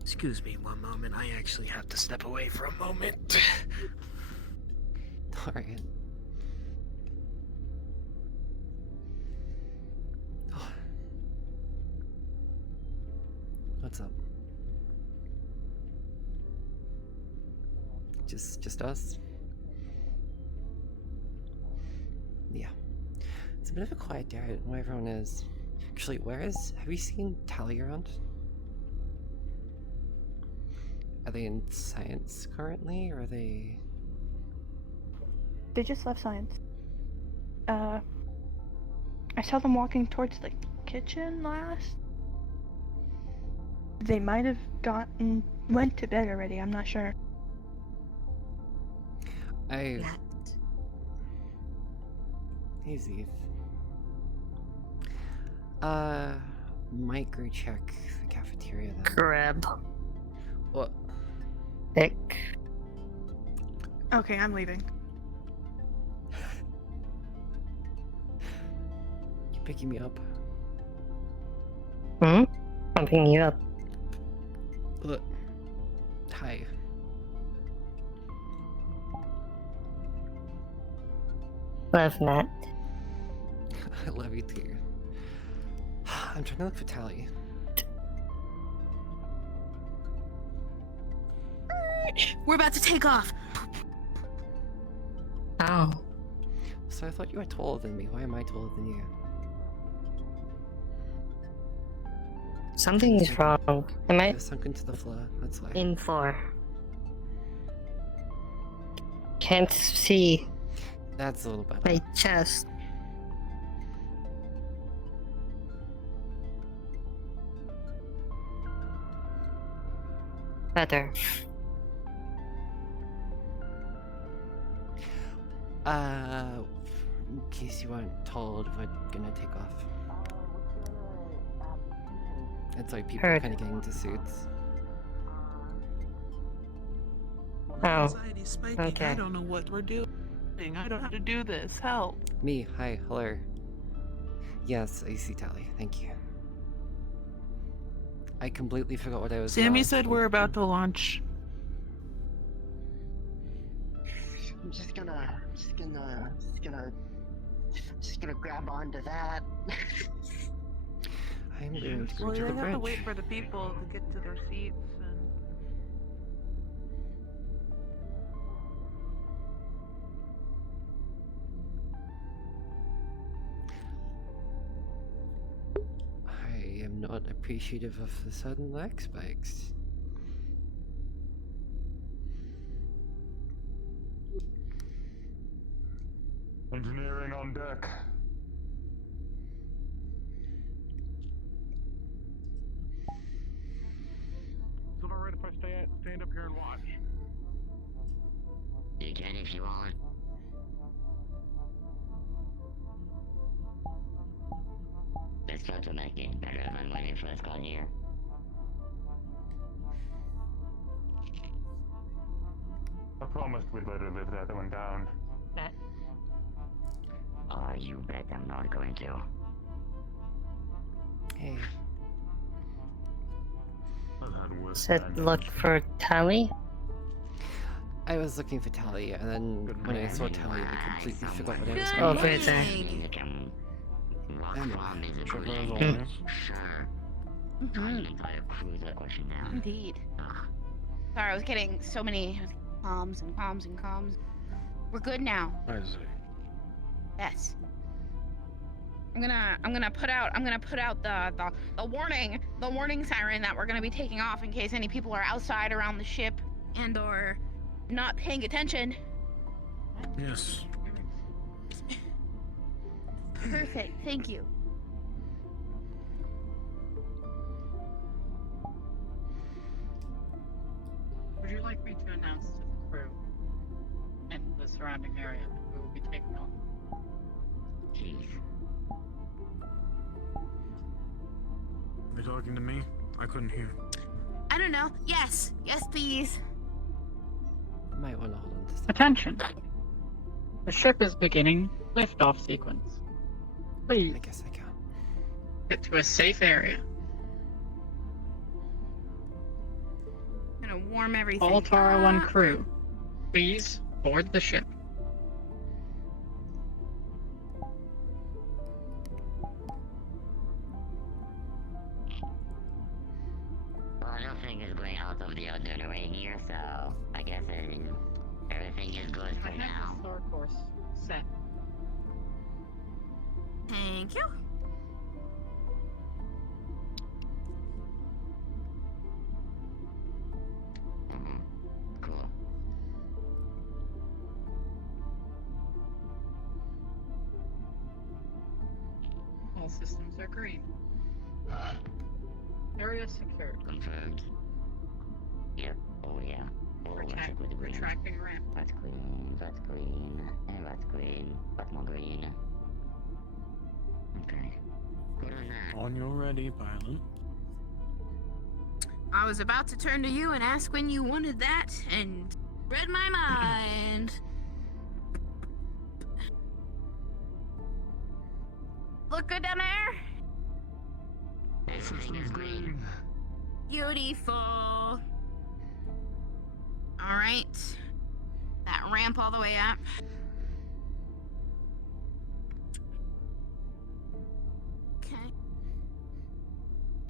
Excuse me one moment. I actually have to step away for a moment. Alright. What's up? Just us? Yeah. It's a bit of a quiet day. I don't know where everyone is. Actually, have you seen Talia around? Are they in science currently, or are they... They just left science. I saw them walking towards the kitchen last. They might have went to bed already, I'm not sure. Hey, Zeke. Might go check the cafeteria then. Grab. What? Ick. Okay, I'm leaving. You picking me up? Hmm? Pumping you up. Look. Hi. Love Matt. I love you too. I'm trying to look for Tally. We're about to take off. Ow. So I thought you were taller than me. Why am I taller than you? Something is wrong. Am I You're sunk into the floor. That's why. in floor? Can't see That's a little better. my chest. Better. In case you weren't told, we're gonna take off. It's like people are Heard. kind of getting into suits. Oh. Anxiety's spiking. Okay. I don't know what we're doing. I don't know how to do this. Help. Me, hi, hello. Yes, I see Tally. Thank you. I completely forgot what I was. Sammy going said for. we're about to launch. I'm just gonna grab onto that. I'm going to go Well, to they the have to bridge. wait for the people to get to their seats. And... I am not appreciative of the sudden leg spikes. Engineering on deck. Is it alright if I stand up here and watch? You can if you want. This cut will make it better than when you first got here. I promised we'd let her live that one down. Oh, you bet I'm not going to. Hey. I've had worse Said times. look for Tally. I was looking for Tally, and then when I saw Tally, I completely forgot what I was Oh, going right there. You can walk from is a Sure, good as landing. always. Sure. Trying an entire cruiser question now. Indeed. Ugh. Sorry, I was getting so many comms and comms and comms. We're good now. I see. Yes. I'm gonna put out the warning siren that we're gonna be taking off in case any people are outside around the ship and or not paying attention. Yes. Perfect. Thank you. Would you like me to announce to the crew and the surrounding area that we will be taking off? Jeez. Are you talking to me? I couldn't hear. I don't know. Yes. Yes, please. Might want to hold on to stuff. Attention! The ship is beginning liftoff sequence. Please I guess I can. get to a safe area. Gonna warm everything. All Tara 1 up. crew, please board the ship. Well, nothing is going out of the ordinary here, so I guess everything is good I for have now. the star course set. Thank you. Cool. All systems are green. Area secured. Confirmed. Yep. Oh yeah. Oh, let's check with the green. Retracting ramp. That's green. That's green. And that's green. That's more green. Okay. Good on that. On your ready, pilot. I was about to turn to you and ask when you wanted that, and read my mind. Look good down there? All systems green. Beautiful. All right. That ramp all the way up. Okay.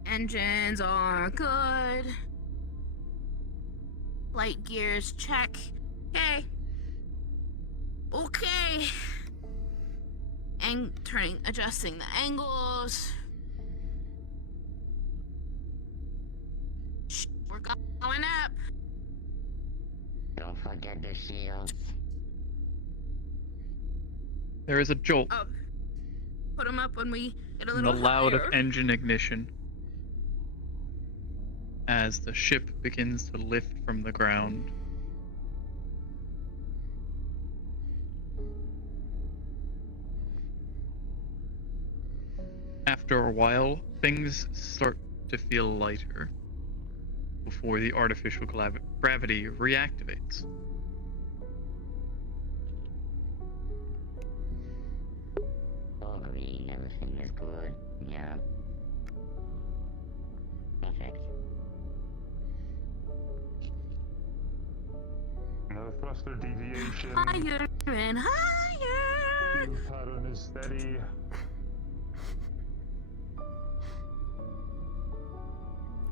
Engines are good. Light gears check. Okay. Okay. And adjusting the angles. We're going up. Don't forget the shields. There is a jolt Oh. Put them up when we get a and the little loud higher. of engine ignition as the ship begins to lift from the ground. After a while, things start to feel lighter before the artificial gravity reactivates. All green, everything is good. Yeah. Perfect. No thruster deviation. Higher and higher. Fuel pattern is steady.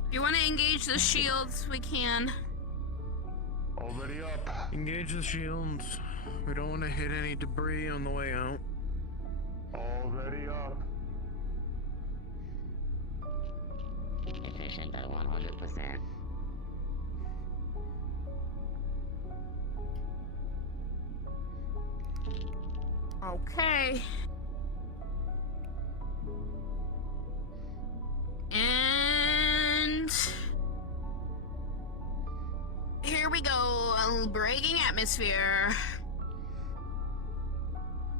If you want to engage the shields, we can. Already up. Engage the shields. We don't want to hit any debris on the way out. Already up. Efficient at 100%. Okay. And here we go. Breaking atmosphere.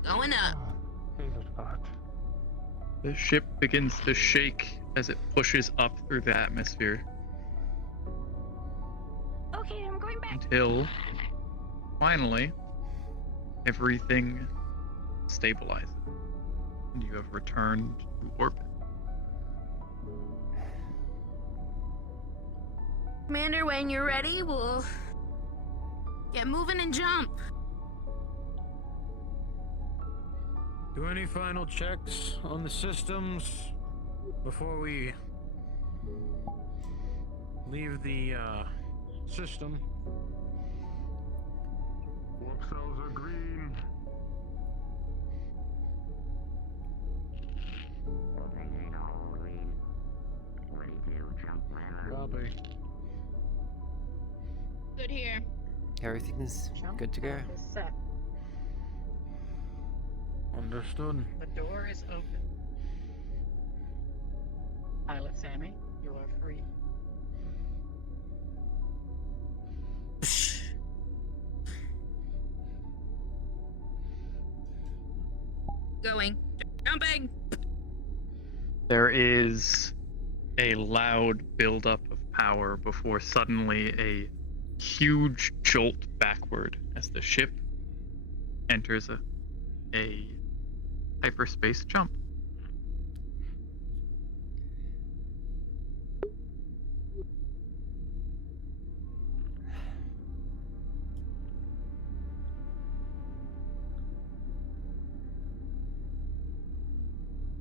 Going up. Favorite part. The ship begins to shake as it pushes up through the atmosphere Okay, I'm going back. until finally everything stabilizes and you have returned to orbit. Commander, when you're ready, we'll get moving and jump. Do any final checks on the systems before we leave the system? Warp cells are green. Open green, all green. Ready to jump whenever. Copy. Good here. Everything's good to go. Is set. Understood. The door is open. Pilot Sammy, you are free. Going. Jumping. There is a loud buildup of power before suddenly a huge jolt backward as the ship enters a hyperspace jump.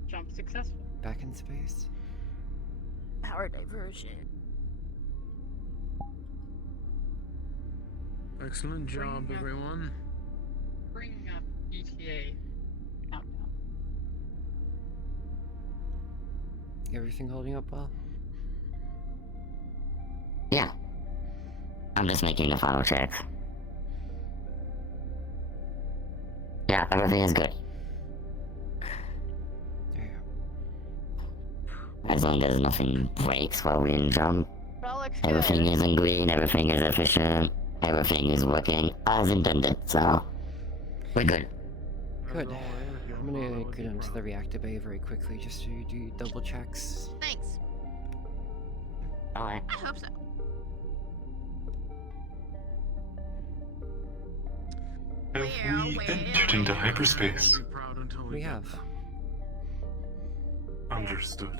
Jump successful. Back in space. Power diversion. Excellent job, Bring up- everyone. Bring up ETA countdown. Everything holding up well? Yeah. I'm just making the final check. Yeah, everything is good. As long as nothing breaks while we jump. Everything is in green, everything is efficient, everything is working as intended, so we're good. Good. I'm gonna go down to the reactor bay very quickly just to do double checks. Thanks. Alright. I hope so. Have we entered into hyperspace? We have. Understood.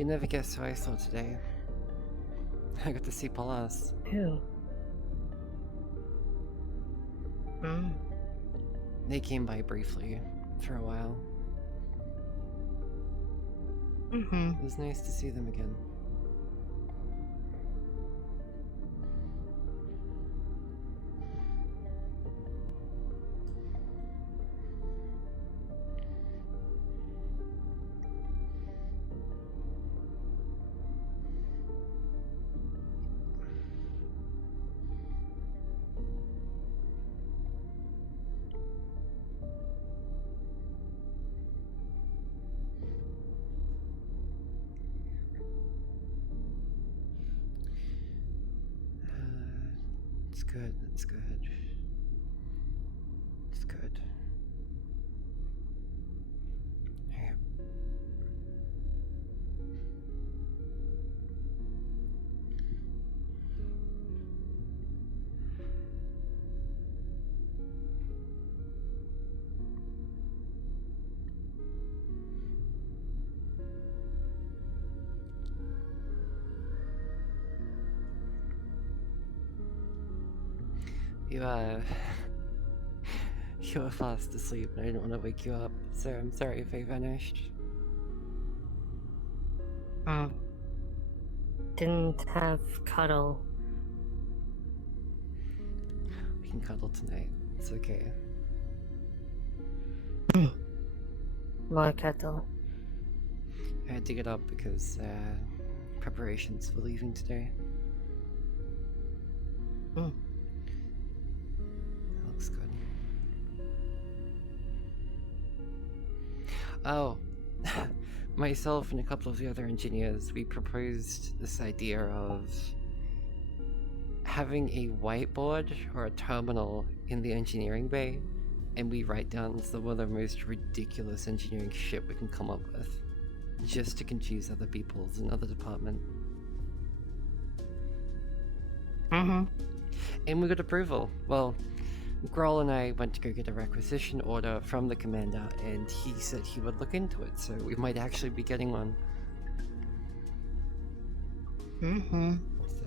You never guess who I saw today. I got to see Palas. Who? Hmm. They came by briefly for a while. Mm-hmm. It was nice to see them again. It's good, it's good. It's good. Hey. You, you were fast asleep and I didn't want to wake you up, so I'm sorry if I vanished. Didn't have cuddle. We can cuddle tonight. It's okay. More cuddle. I had to get up because, preparations for leaving today. Hmm. That looks good. Oh, myself and a couple of the other engineers, we proposed this idea of having a whiteboard or a terminal in the engineering bay, and we write down some of the most ridiculous engineering shit we can come up with, just to confuse other people's in other department. Mm-hmm. And we got approval. Well, Groll and I went to go get a requisition order from the commander, and he said he would look into it, so we might actually be getting one. Mm-hmm. So.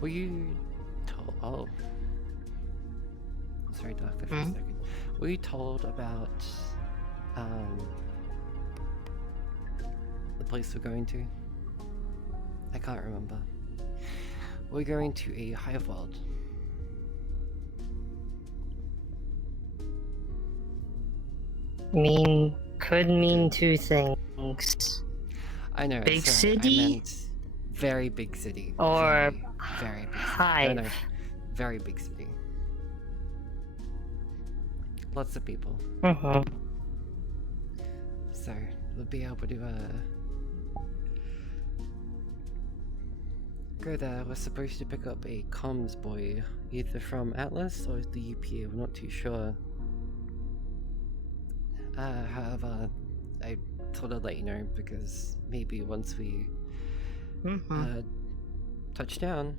Were you told? Oh, sorry, Doctor, for a second. Were you told about the place we're going to? I can't remember. We're going to a hive world. Could mean two things. I know. Big sorry, city? I meant very big city. Or very big city. hive. No, very big city. Lots of people. Mm-hmm. So we'll be able to go there. We're supposed to pick up a comms boy, either from Atlas or the UPA. We're not too sure. However, I thought I'd let you know because maybe once we touch down,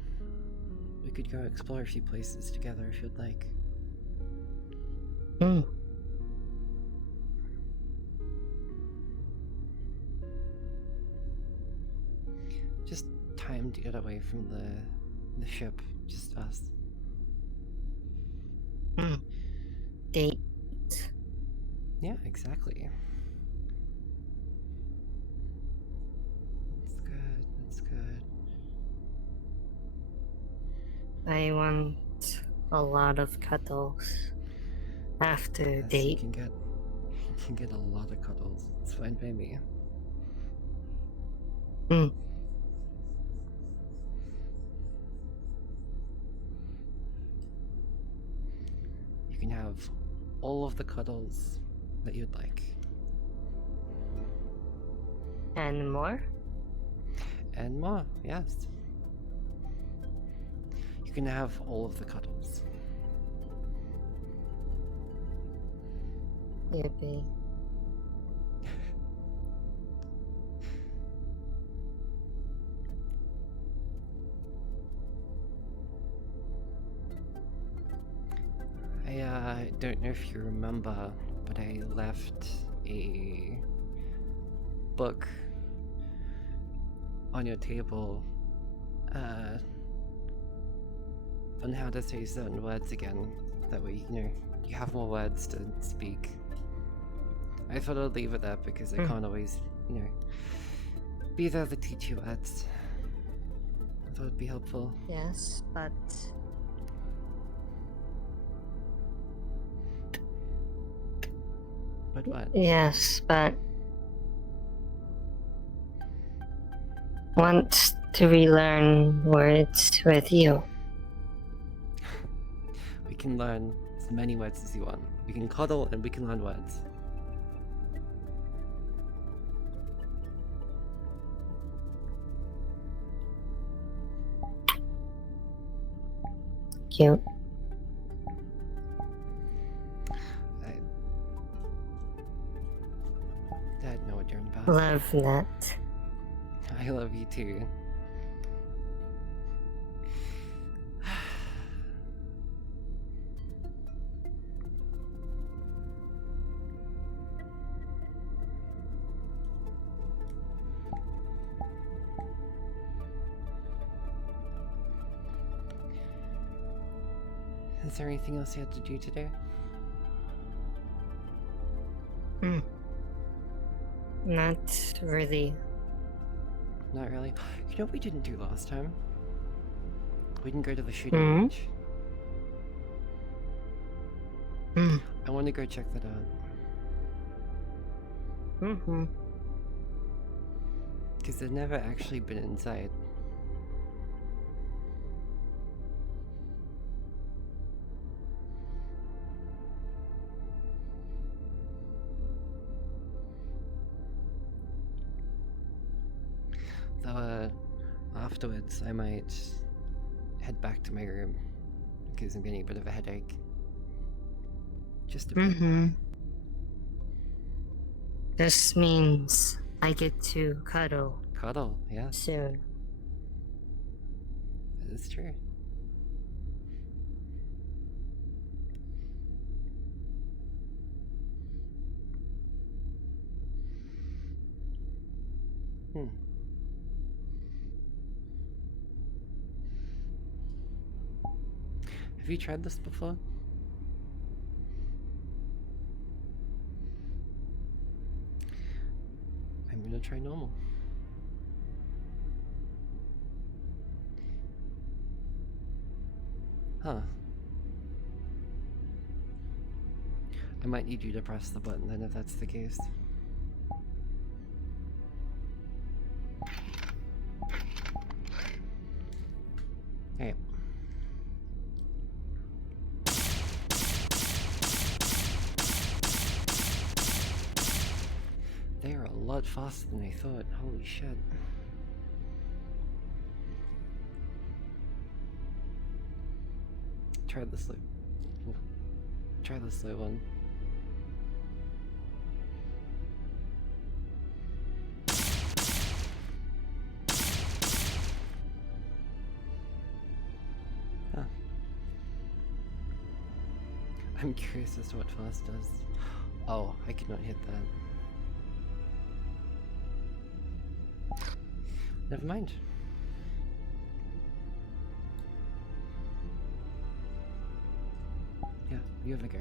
we could go explore a few places together if you'd like. Just time to get away from the ship, just us. Date. Yeah, exactly. That's good, that's good. I want a lot of cuddles after Yes, date. You can get a lot of cuddles. It's fine by me. You can have all of the cuddles that you'd like. And more? And more, yes. You can have all of the cuddles. Yippee. I don't know if you remember, but I left a book on your table on how to say certain words again. That way, you have more words to speak. I thought I'd leave it there because I can't always, be there to teach you words. I thought it'd be helpful. Yes, but But what? yes, but want to relearn words with you. We can learn as many words as you want. We can cuddle and we can learn words. Cute. Dad, know what you're about. Love that. I love you too. Is there anything else you had to do today? Not really. Not really. You know what we didn't do last time? We didn't go to the shooting range. I want to go check that out. Because I've never actually been inside. Though, afterwards, I might head back to my room because I'm getting a bit of a headache. Just a bit. This means I get to cuddle. Cuddle, yeah. Soon. That is true. Have you tried this before? I'm gonna try normal. Huh. I might need you to press the button then if that's the case. Okay. They are a lot faster than I thought. Holy shit. Try the slow. Try the slow one. Huh. I'm curious as to what fast does. Oh, I could not hit that. Never mind. Yeah, you have a go.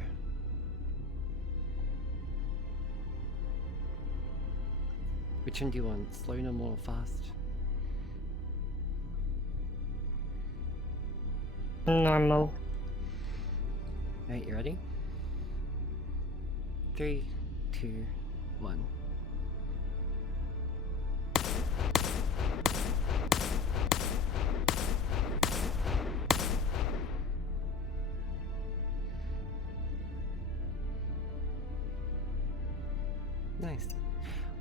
Which one do you want? Slow, normal, or fast? Normal. Alright, you ready? 3, 2, 1. Nice.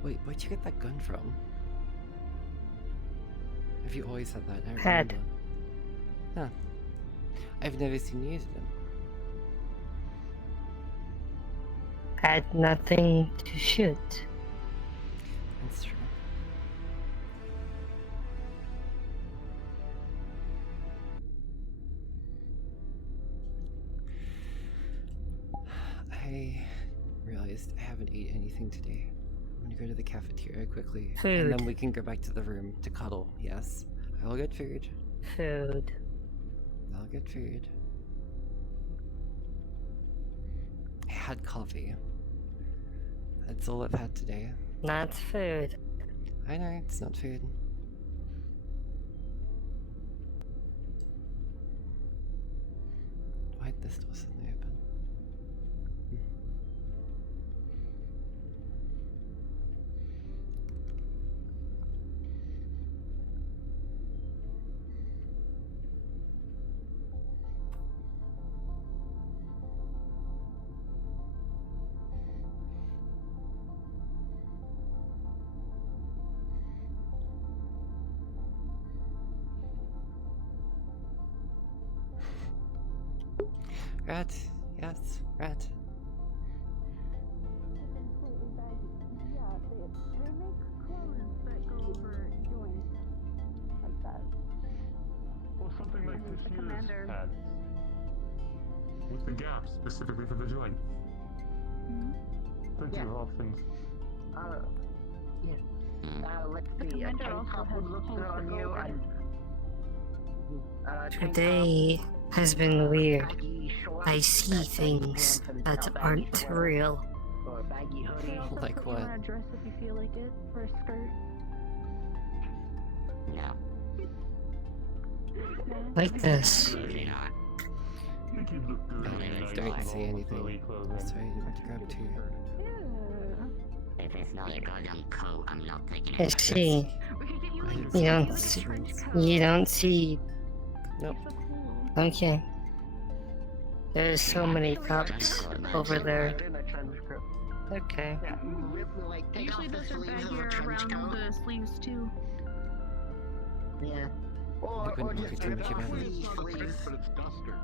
Wait, where'd you get that gun from? Have you always had that? I don't Had. remember. Huh. I've never seen you use it. Had nothing to shoot. That's true. realized I haven't ate anything today. I'm gonna go to the cafeteria quickly, and Food. then we can go back to the room to cuddle. Yes, I'll get food. Food. I'll get food. I had coffee. That's all I've had today. Not food. I know, it's not food. Why'd this door suddenly open? Rat, yes, rat. Well, something like this here's commander. pads. With the gaps specifically for the joints. Don't Yeah. you options? Yeah. Let's The see. A commander tank also top has would look good on you. Tank Today has been weird. baggy shorts I see that say things pants and that a baggy aren't sweater, real. Or a baggy hoodie. Like Put you what? in a dress if you feel like it, or a skirt. No. Like this. Really not. I think you'd look good in I nice don't see small anything. flowy clothing. Sorry, I went to grab two. If it's not a goddamn coat, I'm not taking I it. see. We could get you I like didn't a You don't trench see. coat. You don't see. Nope. So cool. Okay. There's so many cups over there. In a trench coat. Okay. Yeah, like, take Usually off the those are sleeves of a baggier trench around coat. the sleeves too. Yeah. Or wouldn't worry just too rip much off about it. the sleeves. But it's duster.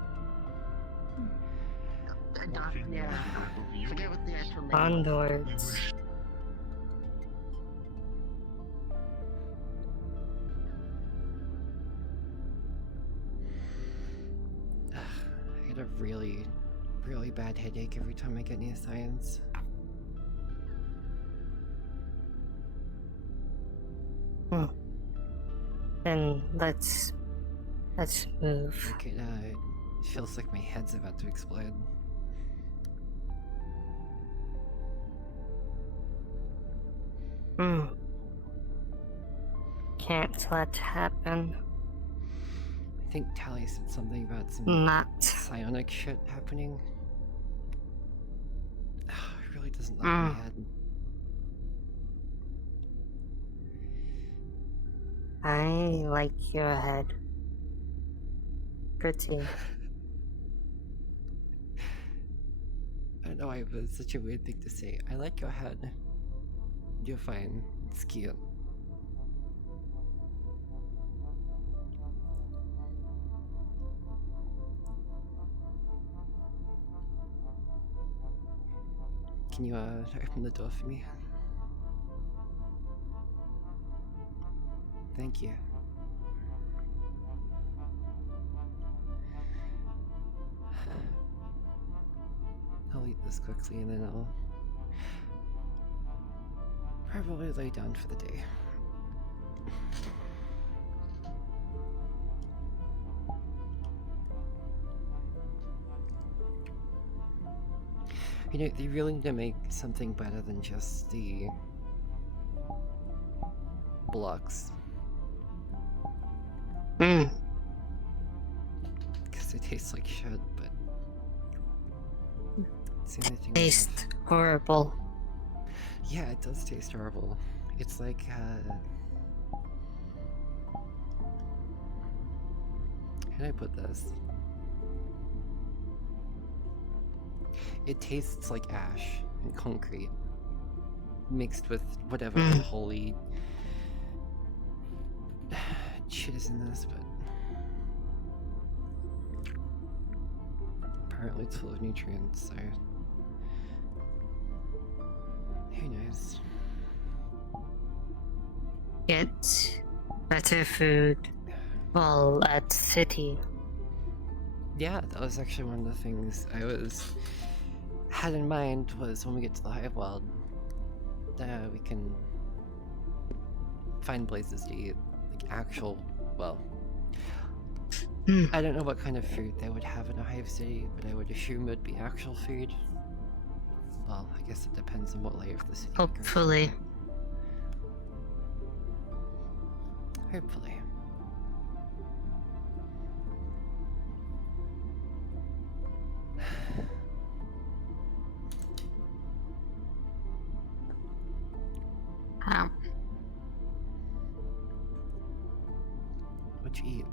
Yeah. Forget what the actual name was. Onwards. I get a really bad headache every time I get near science. Then let's move. Like it feels like my head's about to explode. Can't let happen. I think Tally said something about some Not. psionic shit happening. It really doesn't like my head. I like your head. Pretty. I don't know why, but it's such a weird thing to say. I like your head. You're fine. It's cute. Can you open the door for me? Thank you. I'll eat this quickly and then I'll probably lay down for the day. You know, they really need to make something better than just the blocks. Because they taste like shit, but it's the only thing we have. Taste horrible. Yeah, it does taste horrible. It's like, how can I put this? It tastes like ash and concrete mixed with whatever unholy shit is in this, but apparently it's full of nutrients, so who knows? Get better food while at city. Yeah, that was actually one of the things I was had in mind was when we get to the Hive World, we can find places to eat, like actual, well, I don't know what kind of food they would have in a Hive City, but I would assume it'd be actual food. Well, I guess it depends on what layer of the city. Hopefully. Hopefully. What'd you eat?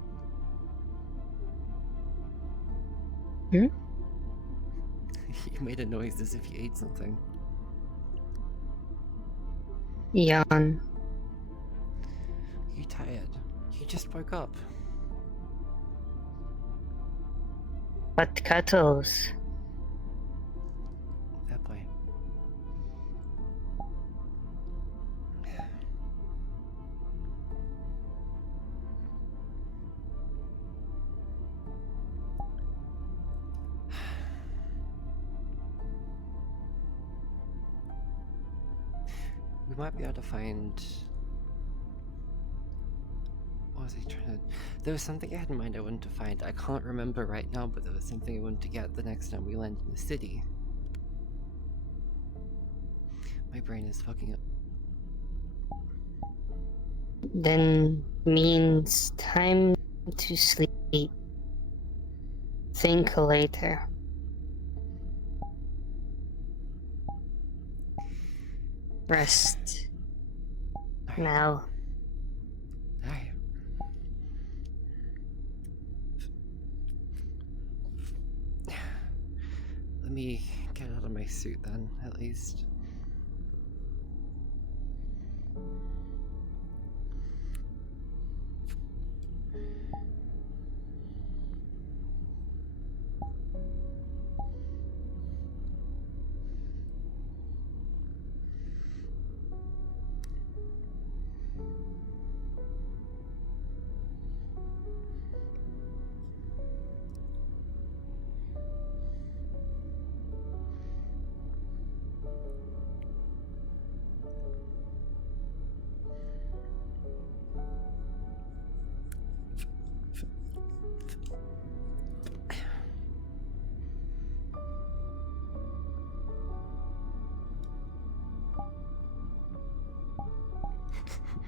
Hmm? You made a noise as if you ate something. Yawn. You tired? You just woke up. But Cuddles. Fair point. We might be able to find... What was I trying to... There was something I had in mind I wanted to find. I can't remember right now, but there was something I wanted to get the next time we land in the city. My brain is fucking up. Then means time to sleep. Think later. Rest. Now. Alright. Let me get out of my suit then, at least.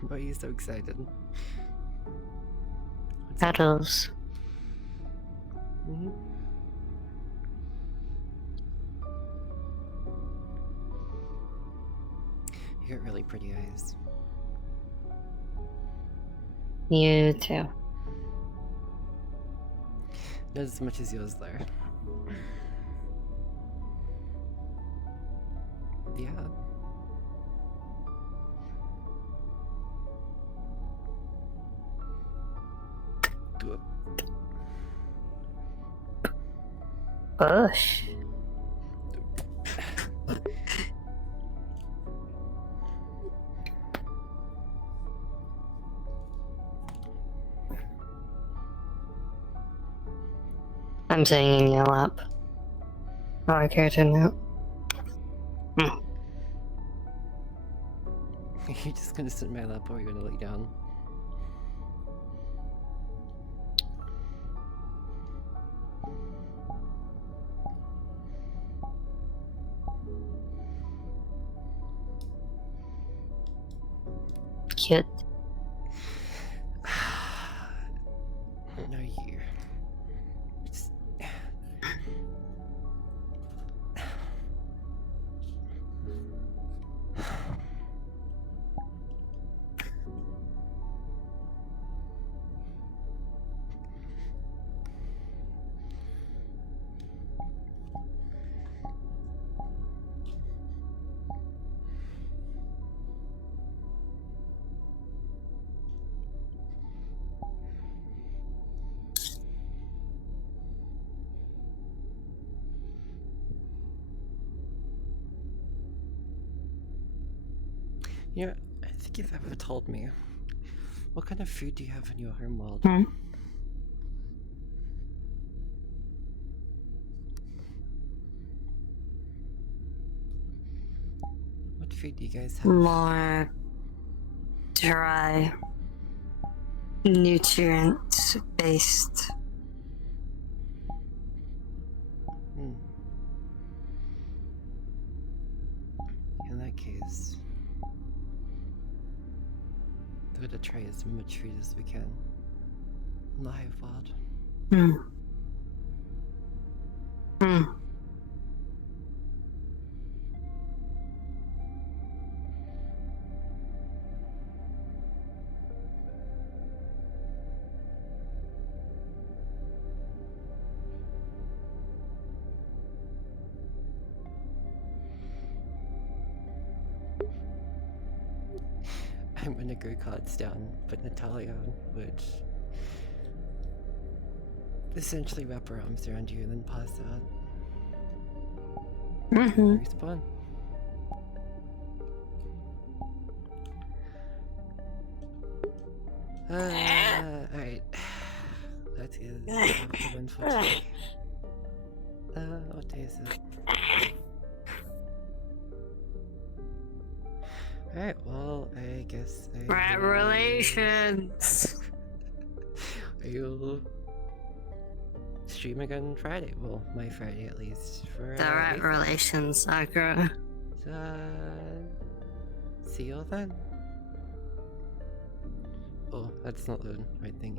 Why are you so excited? Cuddles. Mm-hmm. You got really pretty eyes. You too. Not as much as yours, though. Yeah. Do it. Bush. I'm sitting in your lap. Oh, I care to know. Are you just gonna sit in my lap or are you gonna lay down? Cute. No, you. Just... You know, I think you've ever told me. What kind of food do you have in your home world? food do you guys have? More dry, nutrient based. In that case, we're gonna try as much food as we can. In the hive pod. I'm gonna go cards down, put Natalya on, which essentially wrap her arms around you and then pass out. Respawn. Alright. That is Afterburn for today. What day is it? Alright, well, I guess Rat relations. Are you streaming on Friday? Well, my Friday at least. For The rat relations, Sakura. See you then. Oh, that's not the right thing.